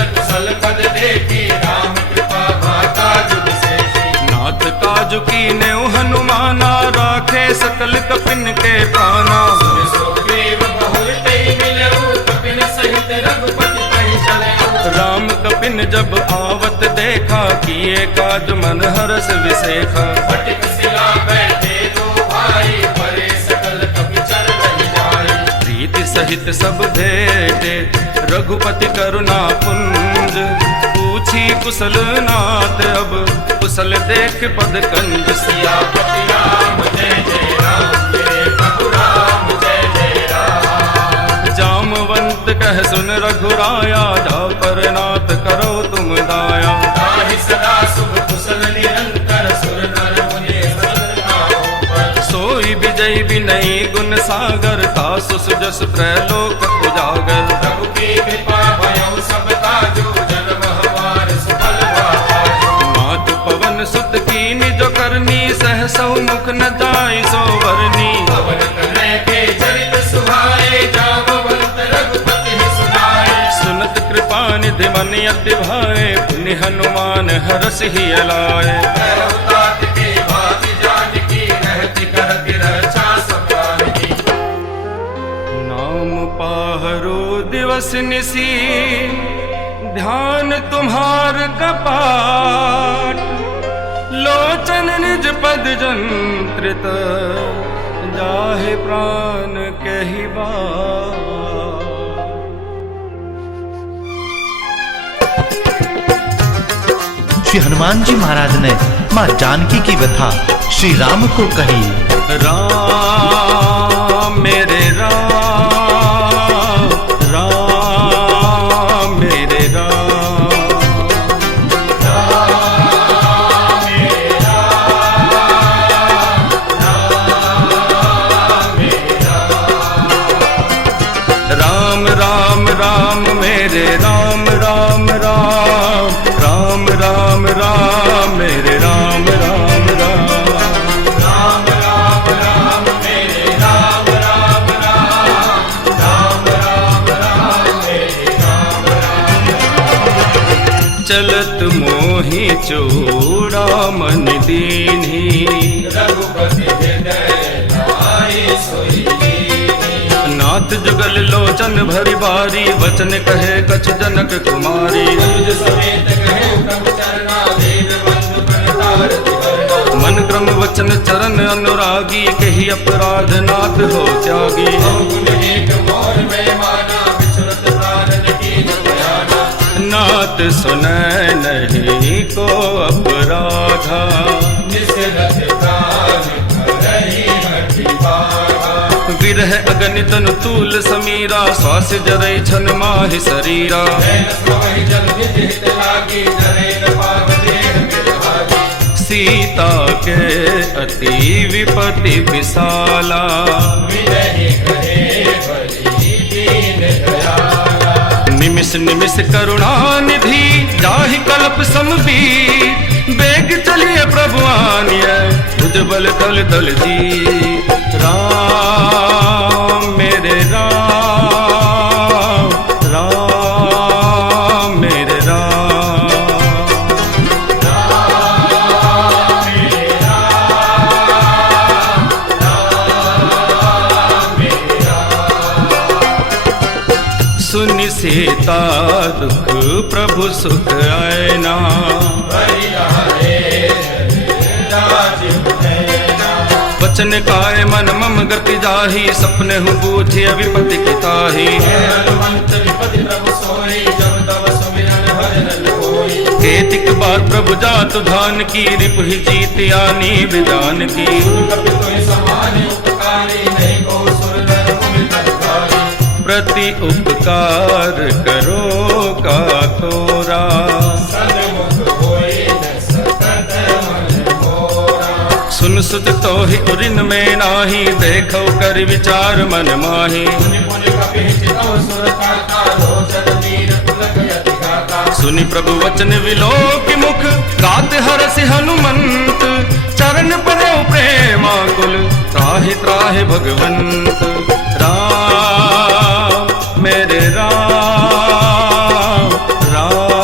कुशल पद देखी राम कृपा माता जुग सेठी। नाथ काजु की नेव हनुमाना राखे सकल कपिन के प्राणा। सुग्रीव बहुर तेहि मिलऊ कपिन सहित रघुपति पहि चलऊ। राम कपिन जब आवत देखा किए काज मन हरस विसेखा। फटिक शिला बैठे दो भाई परे सकल कपि चर रहि जाई। प्रीति सहित सब भेटे रघुपति करुणा पुंज। पूछी कुशल नाथ अब कुशल देख पद कंज। सियापति राम जय जय राम मेरे प्रभु राम जय जय राम। जामवंत कह सुन रघुराया जा पर नाथ करो तुम दाया। ताहि सदा शुभ कुशल निरंतर सुर नर मुनि सत्कर्ताओं पर। सोई विजय विनयी गुण सागर तासु सुजस त्रैलोक उजागर। प्रभु की कृपा भयउ सब काजू जन्म हमार सुफल भाजू। मात पवन सुत कीनि जो करनी सहसौ मुख न जाय सो बरनी। पवन कनय के चरित सुहाए जामवंत रघुपति सुनाए। सुनत कृपा निधि मन अति भाए पुनि हनुमान हरस ही अलाए। तात के भाति जानकी रहति करति रक्षा सब जानकी। नाम पाहरो दिवस निसी ध्यान तुम्हार कपाट। लोचन निज पद जंत्रित जाहे प्राण कहि बात। श्री हनुमान जी महाराज ने माँ जानकी की व्यथा श्री राम को कही। राम मेरे राम, राम मेरे राम। राम राम राम मेरे राम राम राम। राम राम राम मेरे राम राम राम। राम राम राम मेरे राम राम राम। राम राम राम मेरे राम राम राम। चलत मोहि चूड़ामन दीन्ही। रघुपति हृदय लाई सोई दीन्ही। नाथ जुगल लोचन भरि बारी वचन कहे कछ जनक कुमारी। अनुज समेत कहे प्रभु चरना देव बंधु प्रणतारति वरना। मन क्रम वचन चरण अनुरागी कही अपराध नाथ हो त्यागी। अवगुण एक मोर में माना विचरत प्राण कीन भयाना। नाथ सुनय नहीं को अपराधा। निसरत प्राण करहि हठि बाधा। विरह अगनितन तूल समीरा श्वास जरै छन माहि शरीरा। नैन स्रवहि जल निज हित लागी नरेन पाव देह मिल भागी। सीता के अति विपति विशाला। विनहि कहे बलि दीन दयाला। निमिष निमिष करुणा निधि जाहि कल्प समबीर। बेग चलिए प्रभु आनिय भुजबल तल तल जी। राम मेरे राम, राम मेरे राम। सुनि सीता दुख प्रभु सुख आयना। वचन काय मन मम गति जाही सपने हूँ बूझी विपति की ताही। हनुमंत विपति प्रभु सोई जब तब सुमिरन भजन होई। केतिक बार प्रभु जातु धान की रिपु ही जीत आनी विजान की। कपि तोहि समान उपकारी नहीं को सुर नर मुनि तत्काली। प्रति उपकार करो का तोरा। सन्मुख होई न सकत मन मोरा। सुन सुत तो ही उरिन में नाही देखो कर विचार मन माही। मुनि मुनि कपि चितौ सुर काता लोचन वीर पुलक यति गाता। सुनि प्रभु वचन विलोक मुख गात हरसि हनुमंत। चरण परो प्रेमाकुल त्राहि त्राहि भगवंत। राम मेरे राम, राम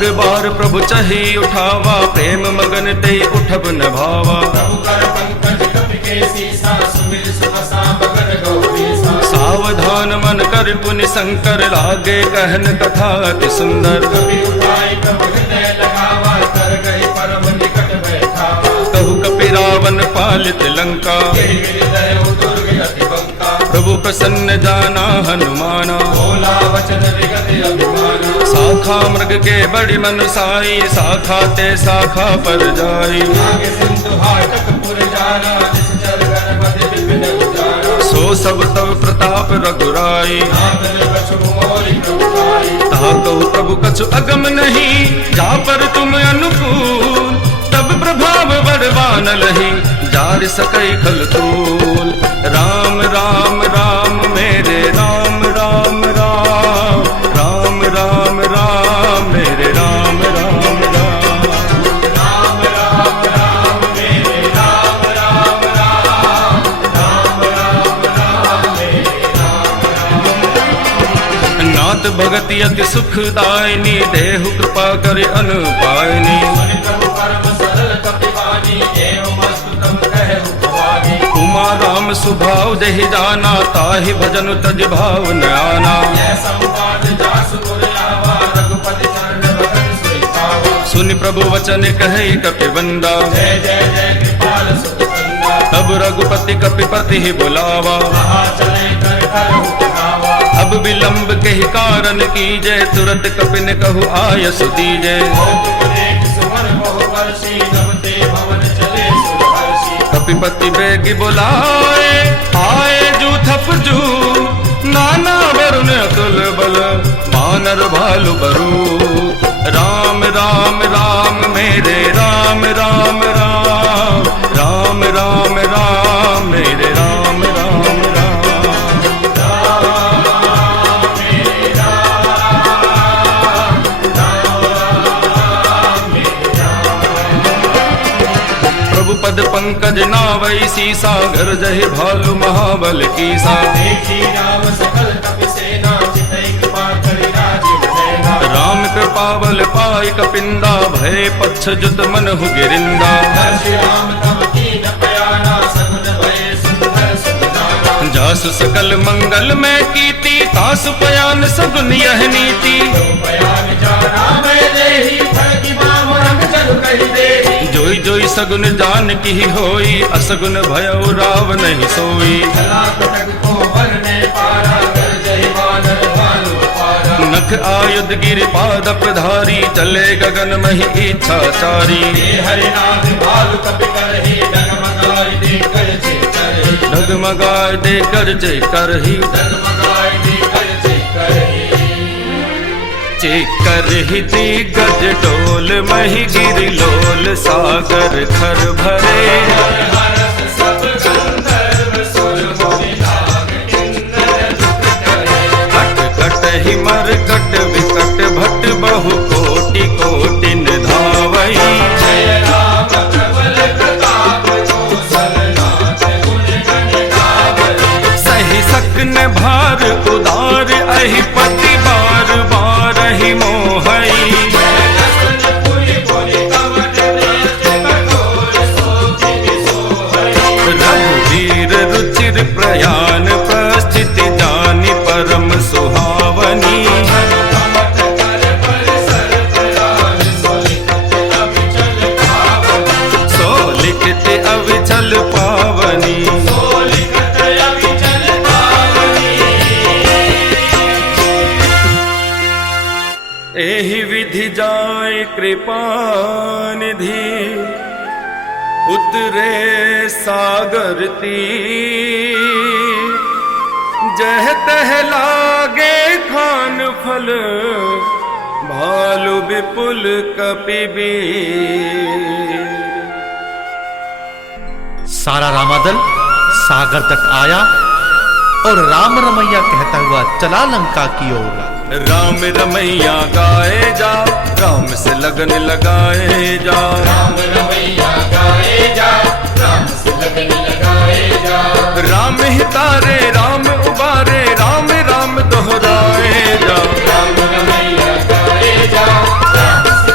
बार बार प्रभु चही उठावा, प्रेम मगन ते उठब न भावा। प्रभु कर पंकज कपि केसी, सुमिर सुबसा बगन गौरीसा। सावधान मन कर पुनि शंकर, लागे कहन कथा अति सुंदर। कपि उठाई प्रभु हृदय लगावा, कर गए परम निकट बैठावा। कहु कपि रावण पालित लंका, हृदय दुर्ग अति बंका। प्रभु प्रसन्न जाना हनुमाना, बोला वचन विगत अभिमाना। शाखा मृग के बड़ी मनुसाई, शाखा ते शाखा पर जाई। आगे सिंधु हाटक पुर जाना, निश्चर गणपति विपिन उजारा। सो सब तब प्रताप रघुराई, नाथन कछु मोरि प्रभु आई। कहा कहु प्रभु कछु अगम नहीं, जा पर तुम अनुकूल। तब प्रभाव बड़वान लही, जार सकई खल तूल। राम राम राम मेरे राम राम राम, राम राम राम मेरे राम राम राम। राम राम राम मेरे राम राम राम, राम राम राम मेरे राम राम। नाथ भगति अति सुखदायिनी, देहु कृपा करे अनुपायनी। सुनि प्रभु परम सरल कपिवानी, एवं अस्तुतम कहु भवानी। उमा राम सुभाव देहि जाना, ताहि भजन तज भाव न आना। जय संवाद जासु पुर आवा, रघुपति चरण भगत सोई पावा। सुनि प्रभु वचन कहे कपिबंदा, जय जय जय कृपाल सुख कंदा। तब रघुपति कपिपति ही बुलावा। कहा चले कर करहु कहावा। अब विलंब के ही कारण कीजे, तुरंत कपिन कहु आयसु दीजे। कौतुक देख सुमन बहु वर्षी, नमते भवन चले सुरहर्षि। कपिपति बेगी बुलाए, आए जूथप जू। नाना वरुण अतुल बल, मानर भालु बरू। राम राम राम मेरे राम राम राम, राम राम राम मेरे राम राम राम। प्रभु पद पंकज नावई सीसा, घर जहि भालु महाबल कीसा। देखी राम सकल कपि सेना, चितई कृपा करि राजीव नयना। राम कृपा बल पाई कपिंदा, भय पक्ष जुत मनहु गिरिंदा। हर्षि राम तब कीन पयाना, सगुन भय सुंदर सुखदाना। जासु सकल मंगल में कीती, तासु पयान सगुन यह नीति। पयान जाना मैं देही, फलकी बाम रंग जग कहि देही। जोई जोई सगुन जान की होई, असगुन भयउ राव नहीं सोई। चला कटक को वन में पारा, कर जहि वानर भालु अपारा। नख आयुध गिरि पादप धारी, चले गगन महि इच्छाचारी। हे हरिनाथ भालु कपि करहि, डगमगाई दे कर जे करहि। डगमगाए दे कर जय करही, डगमगाई दे कर जे करहि। चेकर ही दिग्गज डोल, मही गिरि लोल, सागर खर भरे। हरस सब गंधर्व सुर मुनि नाग, किन्नर दुख करे। कट कट ही मर कट विकट, भट बहु कोटि कोटि धावई। जय राम प्रबल प्रताप, कौशलनाथ गुण गण गावई। सही सकन भार उदार, अहि पति बार बार ही मोहई। रघुवीर रुचिर प्रयाण, प्रस्थिति जानि परम सुहावनी। सो लिखित अविचल पावनी। एहि विधि जाय कृपा निधि, उतरे सागर तीर। जह तह लागे खान फल, भालु विपुल कपिबीर। सारा रामादल सागर तट आया और राम रमैया कहता हुआ चला लंका की ओर। राम रमैया गाए जा, राम से लगन लगाए जा। राम रमैया गाए जा, राम से लगन लगाए जा। राम ही तारे राम उबारे, राम राम दोहराए जा। राम रमैया गाए जा, राम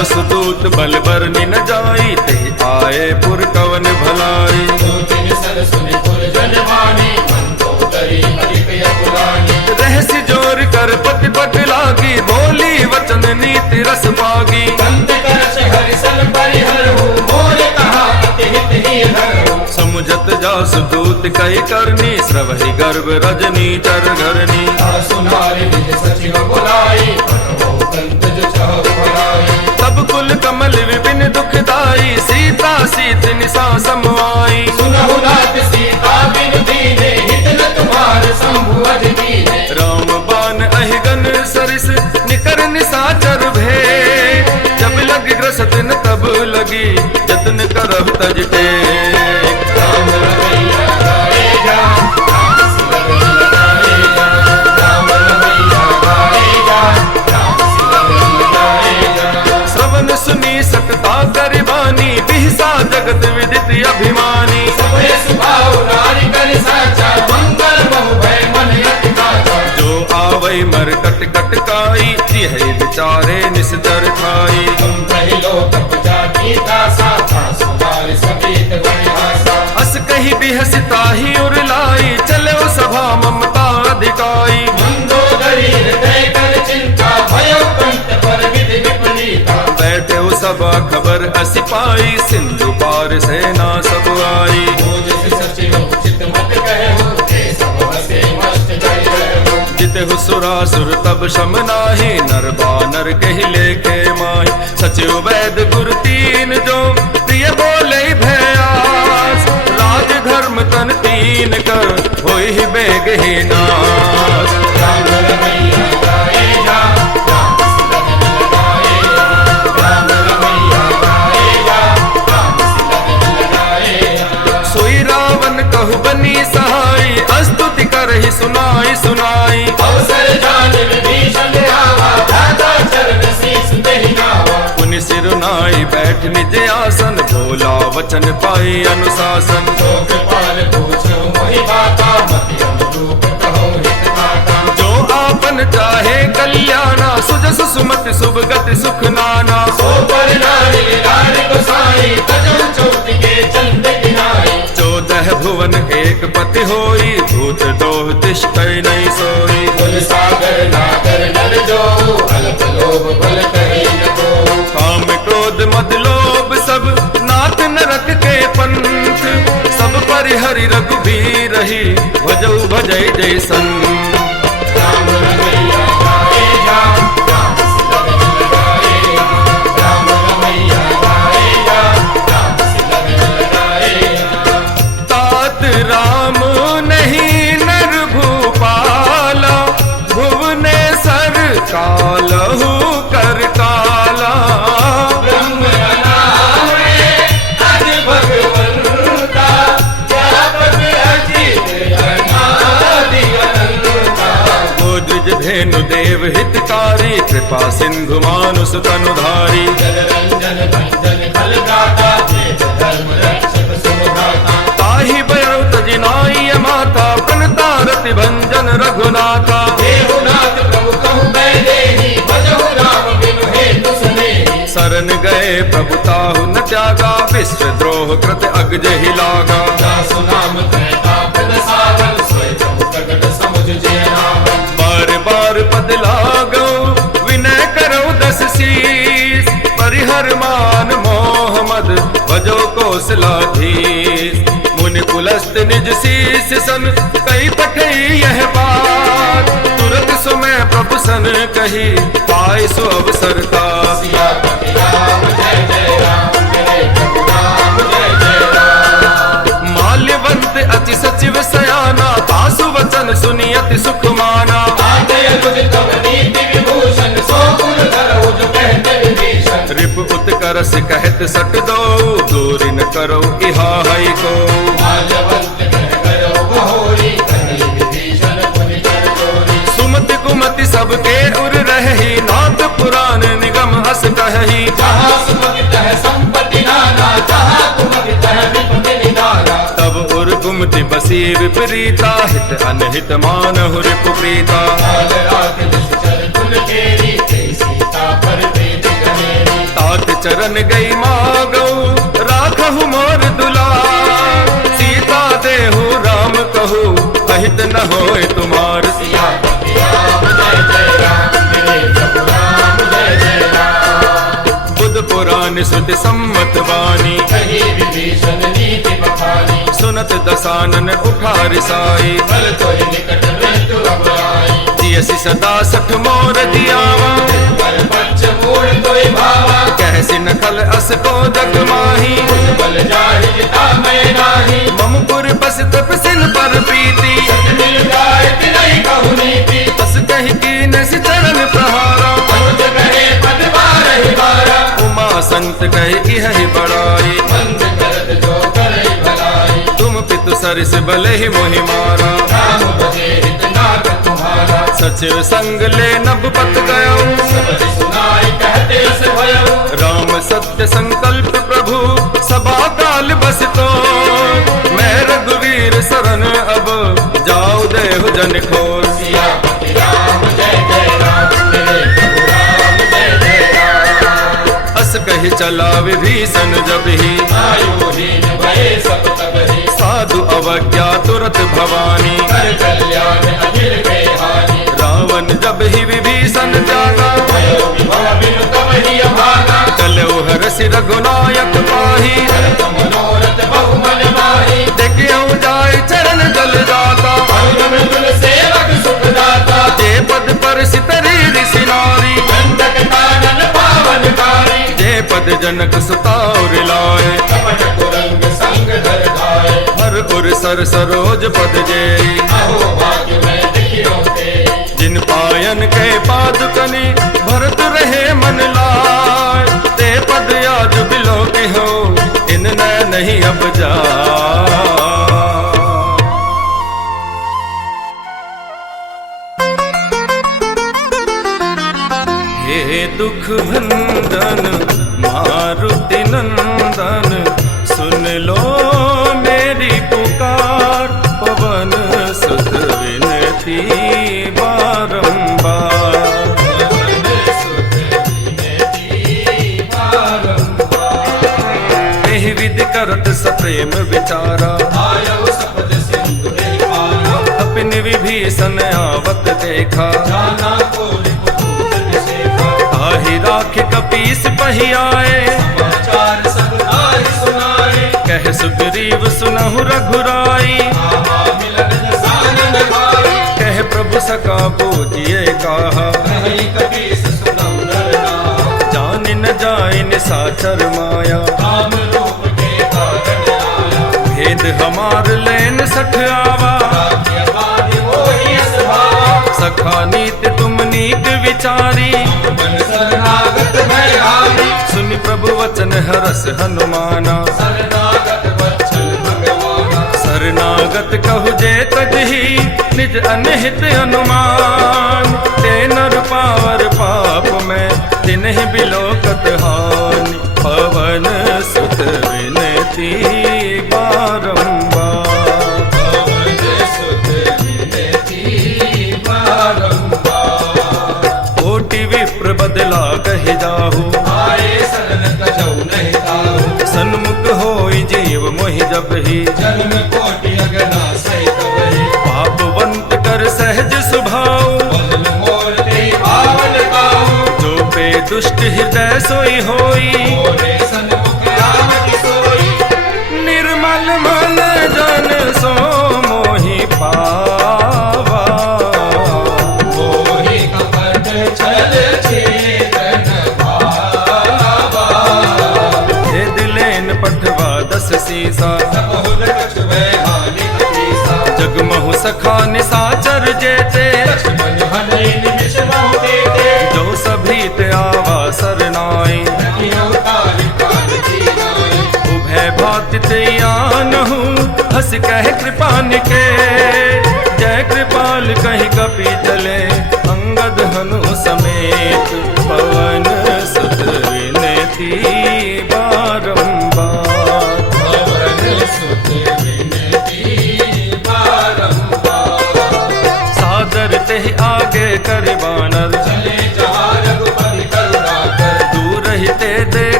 जाई, ते आए पुर कवन भलाई। रहस्य जोर कर पति पट लागी, बोली वचन नीति रस पागी। समुझत जासु दूत कई करनी, श्रवहि गर्भ रजनी चर घरनी। तब कुल कमल विपिन दुखदाई, सीता सीत निसा समवाई। राम बान अहिगन सरिस, निकर निसाचर भे। जब लग ग्रसत न तब लगी, जतन करहु तज टेक। श्रवण सुनी सकता गरिबानी, बिहसा जगत विदित अभिमानी। जो आवै मर कट कट काई, जिह विचारे निस्तर खाई। अस कही बिहसिता ही उरलाई, चलो सभा ममता अधिकाई। बैठे सभा खबर अस पाई, सिंधु पार सेना सब आई। जितहु सुरासुर तब शम नाही, नर बानर कहि लेखे माही। सचिव वैद गुरु तीन जो, प्रिय बोले भयास। राज धर्म तन तीन कर, होई बेग ही नास। सोई रावण कहु बनी सहाई, स्तुति करहि सुनाई सुनाई। पुनि सिरुनाई बैठ निज आसन, भोला वचन पाई अनुशासन। जो आपन चाहे कल्याणा, सुजस सुमति शुभ गति सुख नाना। चौदह भुवन एक पति होई, भूत दोह तिष्ठै नहीं सोई। काम क्रोध मद लोभ सब, नाथ नरक के पंथ। सब परिहरि रघुबीर ही, भजऊ भजै जैसन। तात राम नहीं नर भूपाला, भुवनेश्वर कालहु कर काला। गोद्विज धेनु देव हितकारी, कृपा सिंधु मानुष तनुधारी। ताहि बयरु तजिनाई माता, प्रणतारति भंजन रघुनाथा। शरण गए प्रभु ताहु न त्यागा, विश्व द्रोह कृत अग्ज ही लागा। बार बार पद लागो, विनय करो दस शीस। परिहर मान मोह मद, भजो कौशलाधीश। मुनि कुलस्त निज शीस सन, कई पठई यह बात। तुरत सुमय प्रभु सन कही, पाय सो अवसर का। माल्यवंत अति सचिव सयाना, तासु वचन सुनि अति सुख माना। रिप उत्कर्ष कहत सट दो, दूर न करो इहा हई को। सुमति कुमति सबके उर रही, नाथ पुराण निगम अस कही। तब उर गुमति बसी विपरीता, हित अनहित मानहु रिपु प्रीता। हाथ चरण गई मागो राखहु मोर दुलार, सीता देहु राम कहू अहित न होए तुम्हार। बुध पुराण श्रुति सम्मत वाणी, सुनत दसानन उठा रिसाई। जियसि सदा सठ मोर जियावा, कहसि नखल अस को जग माही। मम पुर बस तपसिन पर प्रीति, तस कहि कीन सि चरण प्रहारा। उमा संत कहि इहि बड़ाई, तुम पितु सरिस भले ही मोहि मारा। सचिव संग ले नभ पत गयो, राम सत्य संकल्प प्रभु सभा काल बस तो। मैं रघुवीर शरण अब जाऊ देहु जन खोर। अस कहि चला विभीषण जब ही, साधु अवज्ञा तुरत भवानी। रावण जब ही विभीषण जागा, चलो हरसि रघुनायक पाही। देखियो जाय चरण जल जाता, जे पद पर सितरी ऋषि नारी। जे पद जनक सुता और लाए, हर उर सर सरोज पद जे। जिन पायन के पादुकनि भरत रहे मन लाय, ते पद आज बिलो के हो इन न नहीं अब जा। हे दुख भंजन मारुति नंदन, सुन लो मेरी पुकार। पवन सुत विनती बारंबार, एहि विधि करत सप्रेम विचारा। अपने विभीषण आवत देखा, ताहि राख कपीस पहियाए। कह सुग्रीव सुनहु रघुराई, कह प्रभु सका बोझिए कहा। जान न जाय निशाचर माया, भेद हमार लेन सठ आवा। सखा नीत तुम नीत विचारी, सुनि प्रभु वचन हरस हनुमाना। शरणागत कहु जे तजहि, निज अनहित अनुमान। ते नर पावर पाप में तिन्हि बिलोकत हानि, पवन सुत विनती बारंबार। कोटि विप्र बदला कहि जाहु, सन्मुख होई जीव मोहि जब ही। पापवंत कर सहज स्वभाव, जो पे दुष्ट हृदय सोई होई। निर्मल मन जन सो मोहि पावा, हे दिलेन पठवा दस सीसा। जगमहु सखा निशाचर जेते, जो सभी ते आवा सरनाई। उभय भाति ते आनहु, हस कह कृपान के। जय कृपाल कहि कपि चले, अंगद हनु समेत। पवन सुत विनती बारंबार, सादर ते आगे कर बानर। दूर ही ते दे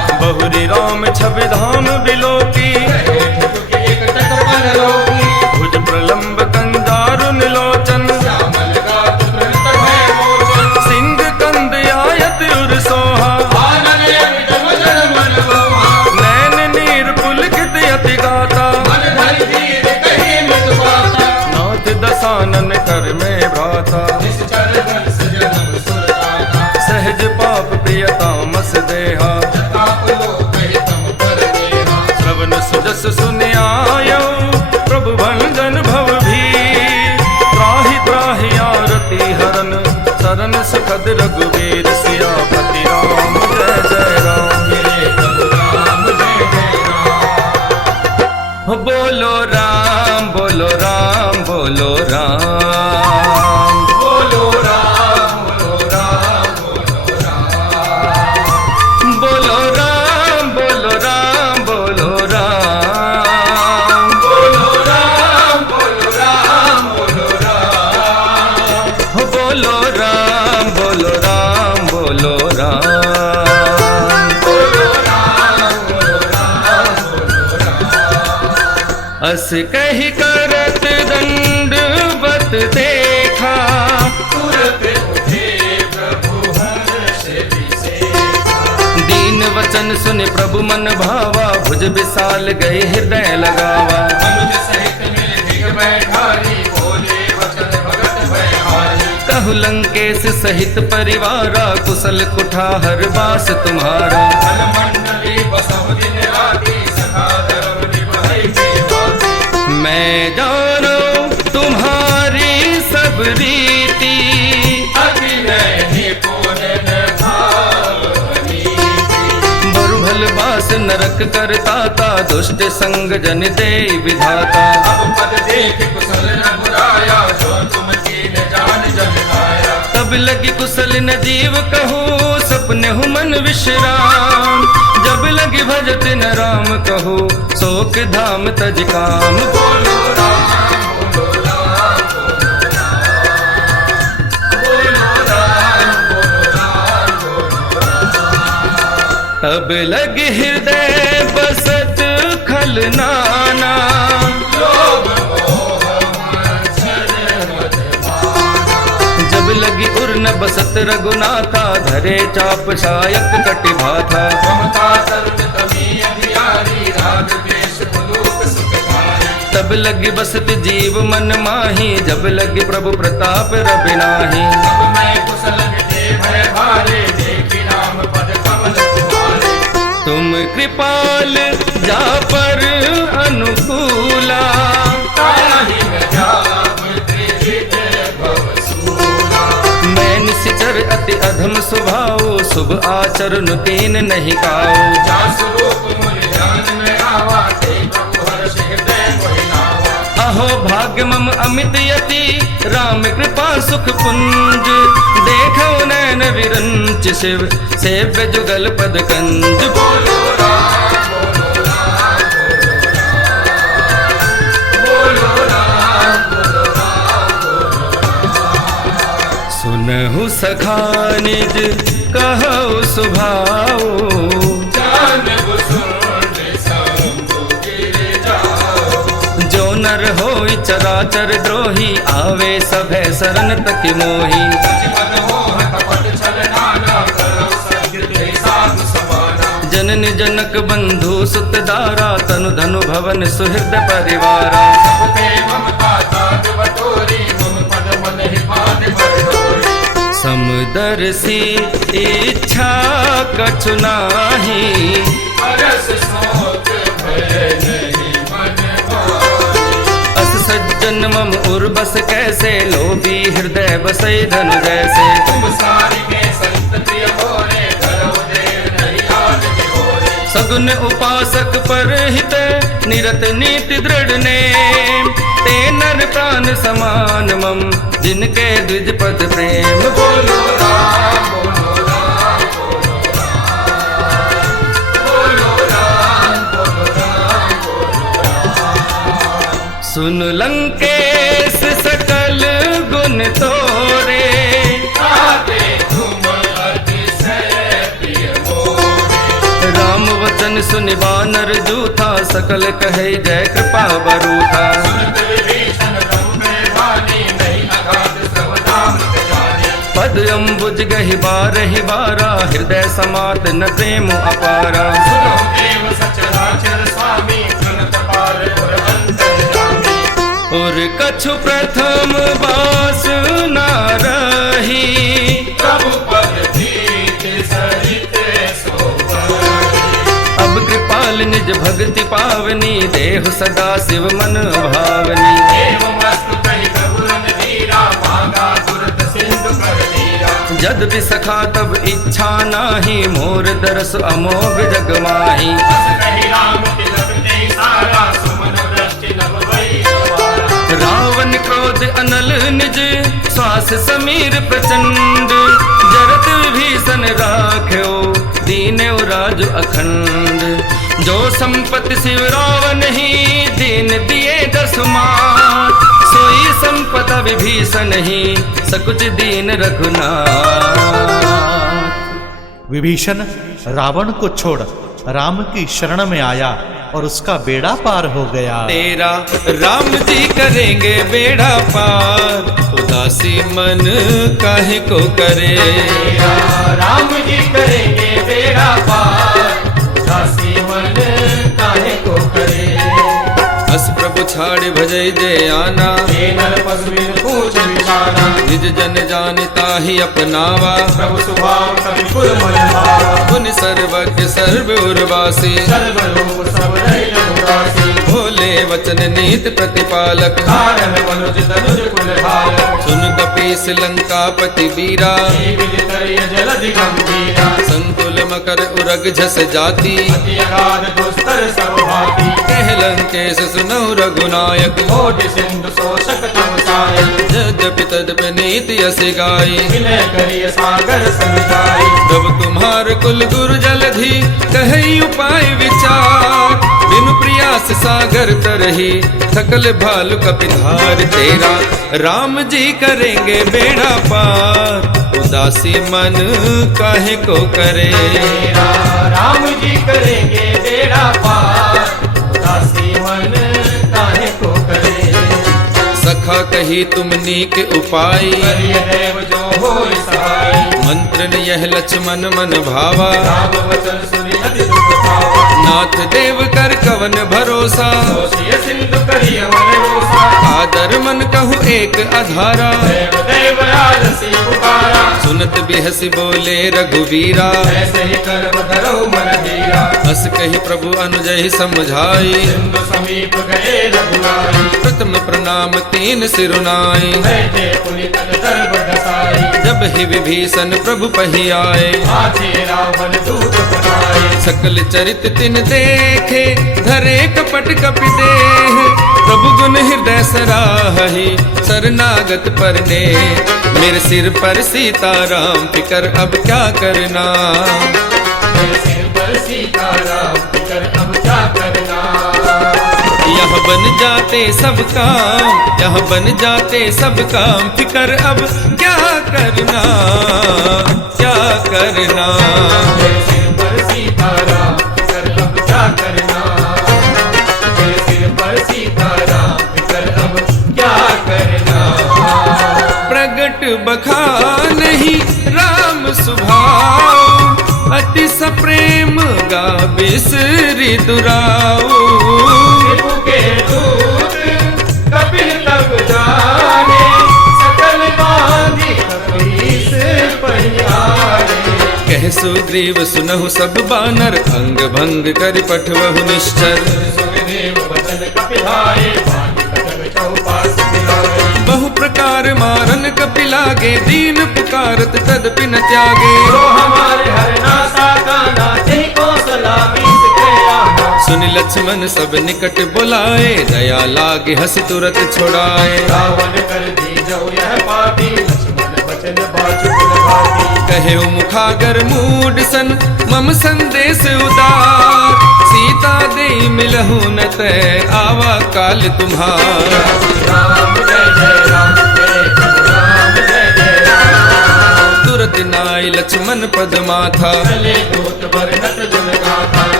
राम छवि धाम बिलोकी, भुज प्रलंब कंजारुन लोचन, सिंह कंद आयत उर सोहा, नैन नीर पुलकित अति गाता, नाथ दसानन कर में भ्राता, सहज पाप प्रियतामस देहा, श्रवण सुजस सुनियायो प्रभु भंजन भव भी, त्राहि त्राहि आरती हरन सरन सुखद रघुवीर, सियापति राम जय जय राम, बोलो राम बोलो राम बोलो राम, बोलो राम बोलो राम बोलो राम, बोलो राम बोलो राम, बोलो राम बोलो राम बोलो राम, बोलो राम बोलो राम बोलो राम, बोलो राम बोलो राम बोलो राम। अस कही करत दंडवत देखा, दीन वचन सुन प्रभु मन भावा, भुज विशाल गए हृदय लगावा, कहु लंकेश सहित परिवारा, कुशल कुठार बास तुम्हारा, मैं जानो तुम्हारी सब रीति, बरुभल बास नरक करताता, दुष्ट संग जन दे विधाता, तब लगी कुशल न जीव कहो, सपने हु मन विश्राम, जब लगी भजत न राम कहो, शोक धाम तज काम, बोलो राम बोलो राम बोलो राम बोलो राम बोलो राम, तब लगी हृदय बसत खलनाना, जब लगी उर्न बसत रघुनाथा, धरे चाप शायक कटि भाथा, तब लगी बसत जीव मन माही, जब लगी प्रभु प्रताप रवि नाही, तुम कृपाल जा पर अनुकूला, मैं निश्चर अति अधम स्वभाव, शुभ आचरण तीन नहीं काओ, अहो भाग्य मम अमित यति, राम कृपा सुख पुंज, देखो नैन विरंच शिव सेव्य जुगल पद कंज, बोलो राम बोलो राम बोलो राम बोलो राम बोलो राम, सुनहु सखा निज कहु सुभाओ, नर होई चराचर द्रोही, आवे सभय शरण तक मोही, जनन जनक बंधु सुत दारा, तनु धनु भवन सुहृद परिवारा, समदर्शी इच्छा कछु नाही, सज्जन मम उर्बस कैसे, लोभी हृदय बसई धनु जैसे, सगुन उपासक पर हित, निरत नीति दृढ़ नेम, ते नर प्राण समान मम, जिनके द्विज पद प्रेम, बोलो राम बोलो राम बोलो राम बोलो राम बोलो, सुन लंकेश सकल गुण तोरे, राम वचन बचन सुनि बानर जूथा, सकल कहे जय कृपा बरूथा। पद अम्बुज गहि बारहि बारा, हृदय समात न प्रेम अपारा। और कछु प्रथम बास न रही, अब कृपाल निज भक्ति पावनी, देहु सदा शिव मन भावनी। जद सखा तब इच्छा नाही, मोर दरस अमोघ जग माही। रावण क्रोध अनल निज, श्वास समीर प्रचंड। जरत विभीषण राख्यो, दीन्यो राज अखंड। जो संपत्ति शिव रावण ही, दीन दिए दस मात। सोई संपदा विभीषण ही, सकुच दीन रघुनाथ। विभीषण रावण को छोड़ राम की शरण में आया और उसका बेड़ा पार हो गया। तेरा राम जी करेंगे बेड़ा पार, उदासी मन काहे को करे। तेरा राम जी करेंगे बेड़ा पार, उदासी मन काहे को करे। अस प्रभु छाड़ भजई जय आना, पूछ विचारा। निज जन जानता ही अपनावा, प्रभु स्वभाव कवि कुल मन भावा। पुन सर्वज्ञ सर्व उर्वासी, सर्वलोक सब रहित निवासी। भोले वचन नीत प्रतिपालक, कारण मनुज तनुज कुल भालक। सुन कपीस लंकापति वीरा, जलधि गंभीरा। संकुल मकर उरग झस जाति, अति अगाध दुस्तर सब भांति। कह लंकेश सुनहु रघुनायक, कोटि सिंधु शोषक तम सायक। यद्यपि तद्यपि नीति यस गाई, विनय करिय सागर समुदाय। प्रभु तुम्हार कुल गुरु जलधि, कहि उपाय विचार। बिनु प्रयास सागर तरही, थकल भालु कपिधार। तेरा राम जी करेंगे बेड़ा पार, उदासी मन काहे को करे। तेरा राम जी करेंगे बेड़ा पार, उदासी मन काहे को करे। सखा कही तुम नीक उपाय, करिय देव जो होय सहाय। मंत्र न यह लक्ष्मण मन भावा, राम वचन सुनि अति दुख पावा। नाथ देव कर कवन भरोसा, दोषिय सिंधु करिय मन रोसा। आदर मन कहु एक अधारा, देव देव राजसी पुकारा। सुनत बिहसी बोले रघुवीरा, ऐसे ही कर्म धरो मन धीरा। हस कही प्रभु अनुजहि समझाई, सिंधु समीप गए रघुराई। प्रथम प्रणाम तीन सिरुनाई। बैठे पुनि तन दर्भ दसाई। जब ही विभीषण प्रभु पही आए, आजे रावण दूत बनाए। सकल चरित तिन देखे, धरे कपट कपि देह। प्रभु गुण हृदय सराहि, शरणागत परने। मेरे सिर पर सीताराम, फिकर अब क्या करना। मेरे सिर पर सीताराम, फिकर अब क्या करना। यह बन जाते सब काम, यह बन जाते सब काम। फिकर अब क्या करना, क्या करना। मेरे सिर पर सीताराम, फिकर अब क्या करना। मेरे सिर पर सीताराम, फिकर अब क्या करना। प्रगट बखान ही राम सुभाव, अति सप्रेम गा बिसरि दुराऊ। के दूत कपिल तब जाने, सकल बांधि कपीस पहियारे। कह सुग्रीव सुनहु सब बानर, अंग भंग कर पठवहु निश्चर। सुग्रीव वचन कपिलाए, बांधि कटक चौपास दिलाए। बहु प्रकार मारन कपिलागे, दीन पुकारत तदपि न त्यागे। तो हमारे हरनासा का नाचे कौशला बीस के आना। सुन लक्ष्मण सब निकट बुलाए, दया लागे हंस तुरत छुड़ाए। रावण कर दी जो यह पापी, लक्ष्मण वचन बाजु भाती। कहे मुखागर मूड सन, मम संदेश उदार। सीता दे मिलहु न तय, आवा काल तुम्हार। राम जय जय राम, जय राम जय जय राम। तुरत नाय लक्ष्मण पद माथा, चले दूत बरनत जुन गाथा।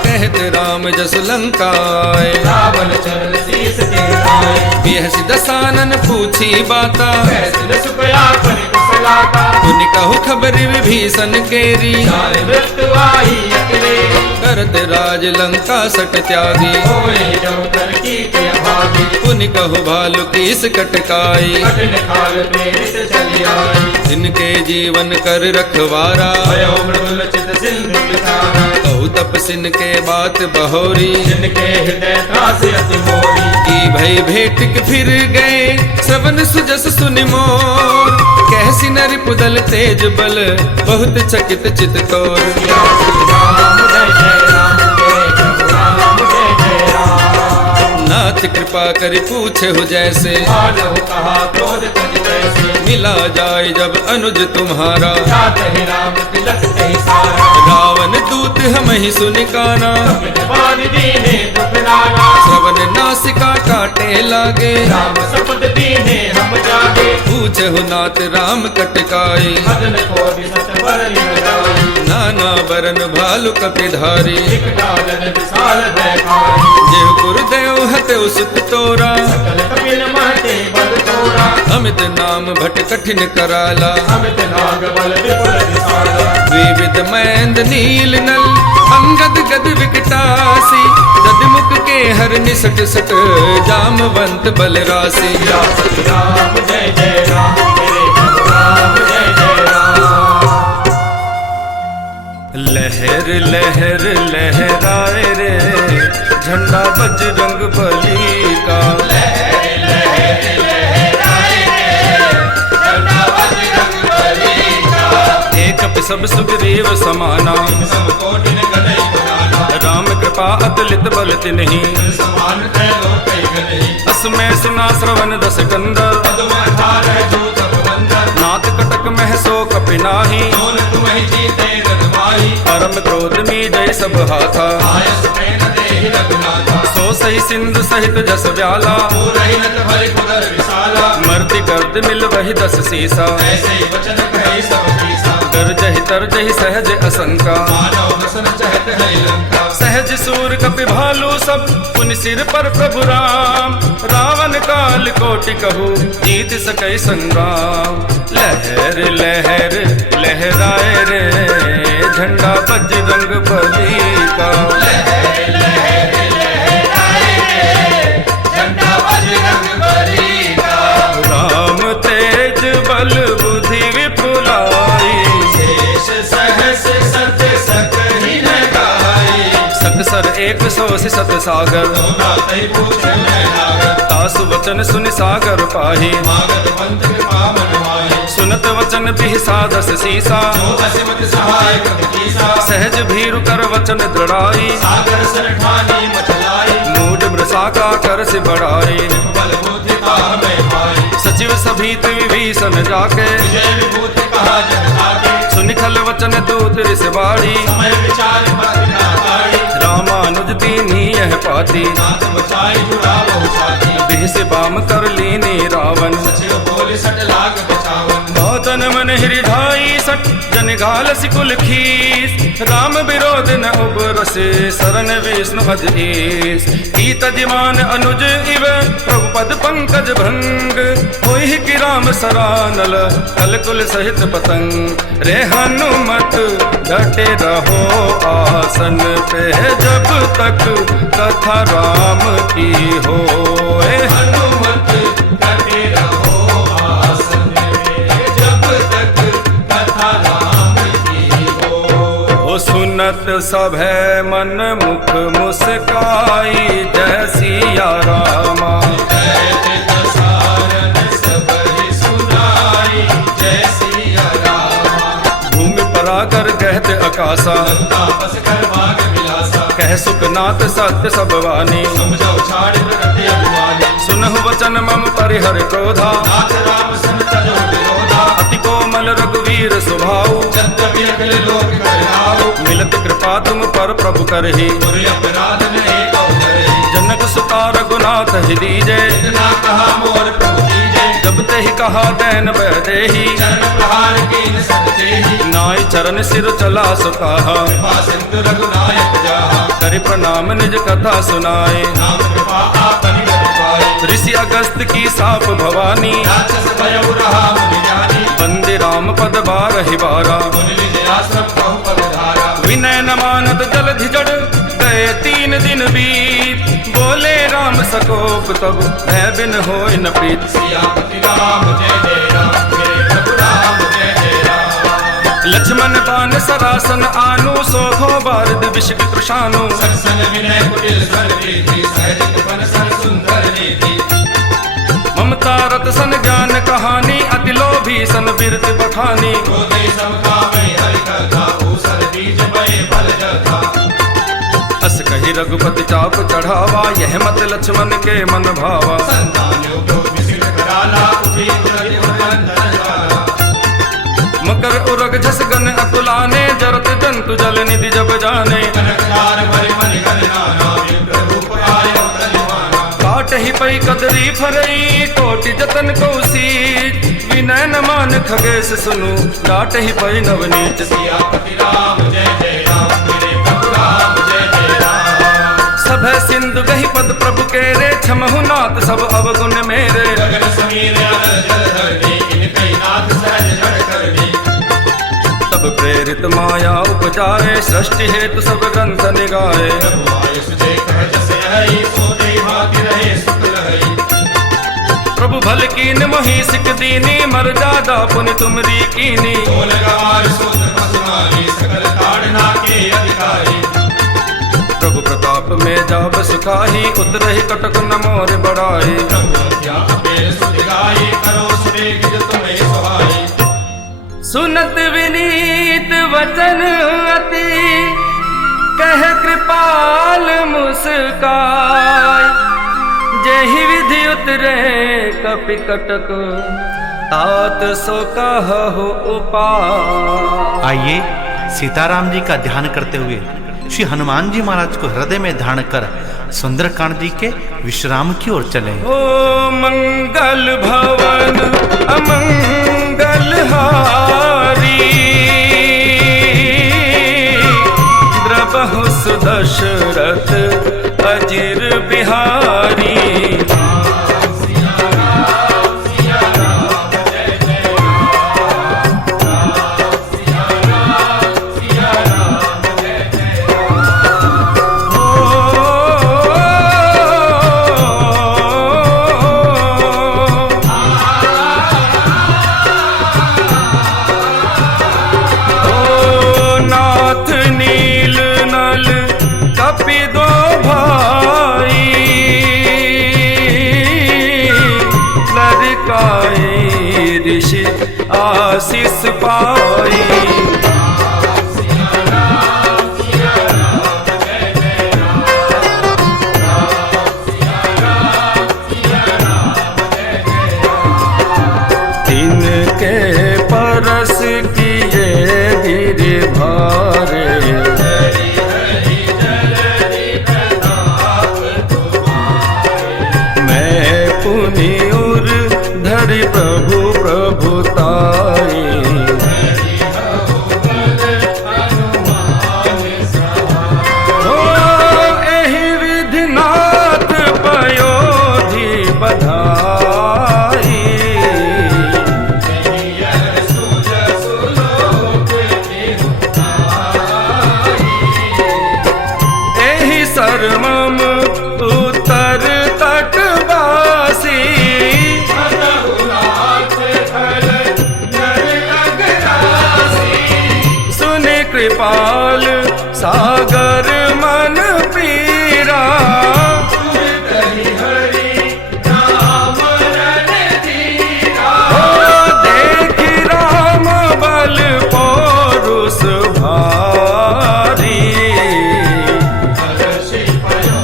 कहते राम जस लंकाए। रावण चरण शीस टेकाए। बिहसि दसानन पूछी बाता, कैसिन सुपया करि कुशलाता। पुनि कहु खबर विभीषण केरी, जाने मृत्यु आई अकेले। करत राज लंका सट त्यागी, होए जब कर कीर्ति अभागी। पुनि कहु भालु कीस कटकाई, कठिन काल प्रेरित चली आई। इनके जीवन कर रखवारा, भयो मृदुल चित सिंधु बिचारा। कहु तपसिन के बात बहोरी, जिनके हृदय त्रासि अति मोरी। की भई भेट के फिर गए श्रवण सुजस सुनि मोर। कैसी नर पुदल तेज बल बहुत चकित चित तोर। राम जय जय राम जय जय राम जय जय राम। नाथ कृपा करि पूछे हो जैसे, मानव कहा क्रोध तज तैसे। मिला जाए जब अनुज तुम्हारा, जात ही राम तिलक कही सारा। रावण दूत हम ही सुनि काना, बान दीने दुख नाना। श्रवण नासिका काटे लागे। राम सपद दीने हम जागे। पूछे हो नाथ राम कटकाई, मदन को विसत बर लगाई। नाना बरन भालु कपिधारी। एक डालन विशाल भयकारी। जेहु गुरुदेव हते सुत तोरा, सकल कपिल महते बल तोरा। अमित नाम भट कठिन कराला। अमित नाग बल विपुल विशाला। विविध मैंद नील नल अंगद गद विकटासी। ददमुख के हर निसट सट जामवंत बल राशि। राम जय जय राम मेरे राम जय जय राम। लहर लहर लहराए रे झंडा बजरंग बली का। लहर लहर लहराए रे झंडा बजरंग बली का। एक सब सुग्रीव समाना, सब कोटिन गदई पुराना। राम कृपा अतुलित बल तिन्हि। समान त्रैलो कई गदई। असमय सुना श्रवण दस कंदर। पद्म अठार जो तप बंदर। नाथ कटक महसो कपिनाही। सोन तुम्हि जीते रन माही। परम क्रोध मी जय सब हाथा। आयस प्रेम देहि रघुनाथा। सो सही सिंधु सहित जस व्याला। पूरहि नत भरि पुदर विशाला। मर्ति गर्द मिल वही दस सीसा। ऐसे ही वचन कहे सब कीसा। गर्जहि तरजहि सहज असंका। मानव बसन चहत है लंका। सहज सूर कपि भालू सब पुनि सिर पर प्रभु राम। रावण काल कोटि कहू जीत सकै संग्राम। लहर लहर लहराए रे झंडा बजरंग बली का। लहर लहर लहराए रे झंडा बजरंग बली का। राम तेज बल बुद्धि विपुलाई। शेष सहस सत सकहि न गाई। सत सर एक सौ सत सागर। सोना तई पूछन नागर। तासु वचन सुनि सागर पाही। मागत पंथ कृपा मन माही। सुनत वचन बिहसादस सीसा। जो असिमत सहाय कपि कीसा। सहज भीरु कर वचन दृढ़ाई। सागर सर ठानी मचलाई। मूड मृषाका कर से बढ़ाई। बल बुद्धि कहा मैं पाई। सचिव सभीत विभीषण जाके। विजय विभूति कहा जग आगे। सुनिखल वचन दूत रिस बाड़ी। समय विचार मत ना आड़ी। रामानुज दीनी यह पाती। नाथ बचाई जुड़ा बहु छाती। देह से बाम कर लीनी रावण। सचिव बोले सट लाग बचावन। तन मन हृदय सट जन घाल सिकुल खीस। राम विरोध न उबरसे शरण विष्णु अधीस। ईत दिमान अनुज इव प्रभुपद पंकज भंग। होई कि राम सरानल कलकुल सहित पतंग। रे हनुमत डटे रहो आसन पे जब तक कथा राम की हो। हनुमत डटे रहो आसन पे जब तक कथा राम की हो। सुनत सभै मन मुख मुस्काई। जय सिया रामा। जय दसारन सबहि सुनाई। जय सिया रामा। भूमि परागर कहत आकाशा। तापस कर भाग विलासा। कह सुखनाथ सत्य सब वाणी। समझो छाड़ प्रगति अभिमानी। सुनहु वचन मम परिहर क्रोधा। नाथ राम सन तजो विरोधा। अति कोमल रघुवीर स्वभाव। यद्यपि अखिल लोक करहाओ। मिलत कृपा तुम पर प्रभु करहि। गुरु अपराध न एक अवतरहि। जनक सुता रघुनाथ ही दीजे। इतना कहा मोर प्रभु कीजे। जब ते ही कहा दैन बह देहि। चरण प्रहार कीन सकते ही। नाई चरण सिर चला सुकाहा। कृपा सिंधु रघुनायक जाहा। करे तुम्हारे प्रणाम निज कथा सुनाए। नाम कृपा आपनि कर पाए। ऋषि अगस्त की साप भवानी, राक्षस भयउ रहा मुनि ज्ञानी। वंदे राम पद बारहि बारा, मुनि निज आश्रम कहु पद धारा। विनय न मानत जलधि जड़, गए 3 दिन बीत। बोले राम सकोप तब, मैं बिन होय न प्रीत। सियापति राम जय जय राम, मेरे प्रभु राम जय जय राम। लक्ष्मण बान सरासन आनु, सोखो बारद विषिक तृषानु। सरसन विनय कुटिल स्वर रीति, सहज कृपन सर सुंदर नीति। ममता रत सन ज्ञान कहानी, अति लोभी सन बिरत बखानी। क्रोधे सब कामे हरि कथा, भूषण बीज बये फल जथा। अस कही रघुपति चाप चढ़ावा, यह मत लक्ष्मण के मन भावा। संतान योग विसिल कराला, उठी उलट उलंदन ज्वाला। मकर उरग झस गन अतुलाने, जरत जंतु जल निधि जब जाने। कनकदार भरि मनि गण नाना, विप्र रूप आयो बलवाना। काट ही पई कदरी फरई, कोटि जतन कौसीज। विनय न मान खगेश सुनु, डाट ही पई नवनीत। सियापति राम जय जय राम, मेरे प्रभु राम जय जय राम। सब सिंधु गही पद प्रभु केरे, छमहु नाथ सब अवगुण मेरे। गगन समीर अनल जल धरनी, इनकई नाथ सहज जड़ करनी। तब प्रेरित माया उपजाए, सृष्टि हेतु सब ग्रंथ निगाए। प्रभु आयुष जे कह जस यही, सो देहि भाग्य रहे सुख लहई। प्रभु भल कीन मोहि सिक दीनी, मर जादा पुनि तुमरी कीनी। बोल गवार सूत्र पसुमारी, सकल ताड़ना के अधिकारी। प्रभु प्रताप में जाब सुखाही, उतरहि कटक न मोर बड़ाई। प्रभु हत्या अपेर सुधि गाई, करो सुरेख जो तुम्हें सुहाई। सुनत विनीत वचन अति, कह कृपाल मुस्काय। जेहि विधि उतरे कपि कटक, तात सो कहु उपाय। आइए सीताराम जी का ध्यान करते हुए श्री हनुमान जी महाराज को हृदय में धारण कर सुंदरकांड जी के विश्राम की ओर चले। ओ मंगल भवन अमंगल हारी, द्रबहु सुदशरथ अजिर बिहारी। ऋषि आशीष पाई। तिनके परस किए गिर भारे, मैं पुनि उर धरि प्रभु प्रभुताई। ओ एहि विधि नाथ पयोधि बधाई। एहि सर्वम उत्तर तटवासी, सुनि कृपाल सागर मन पीरा। देखि राम बल पौरुष भारी,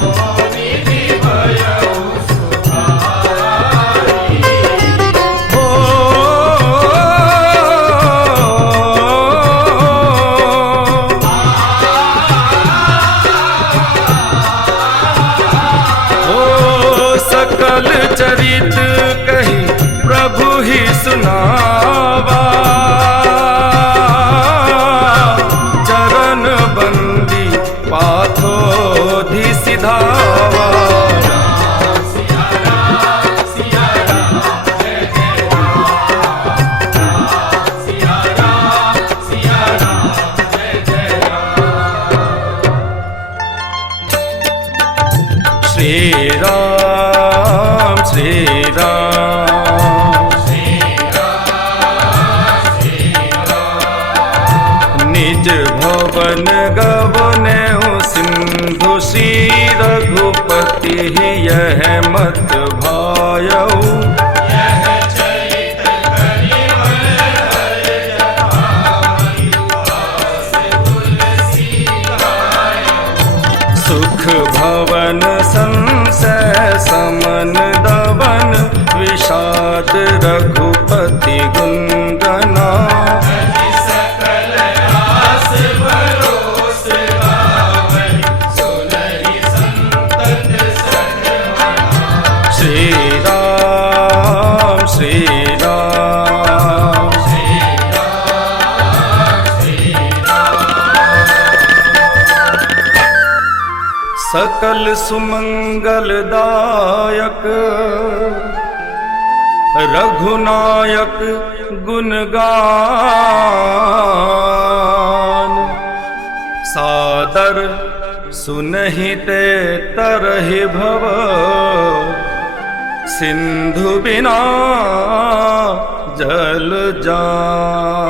श्री राम श्री राम निज भवन गवने सिंधु श्री रघुपति यह मत भायऊ सुख भवन संशय समन दवन विषाद रघुपति गुंगना श्री राम श्री राम सकल सुमंगलदायक रघुनायक गुणगान सादर सुनहिते तरहि भव सिंधु बिना जल जान।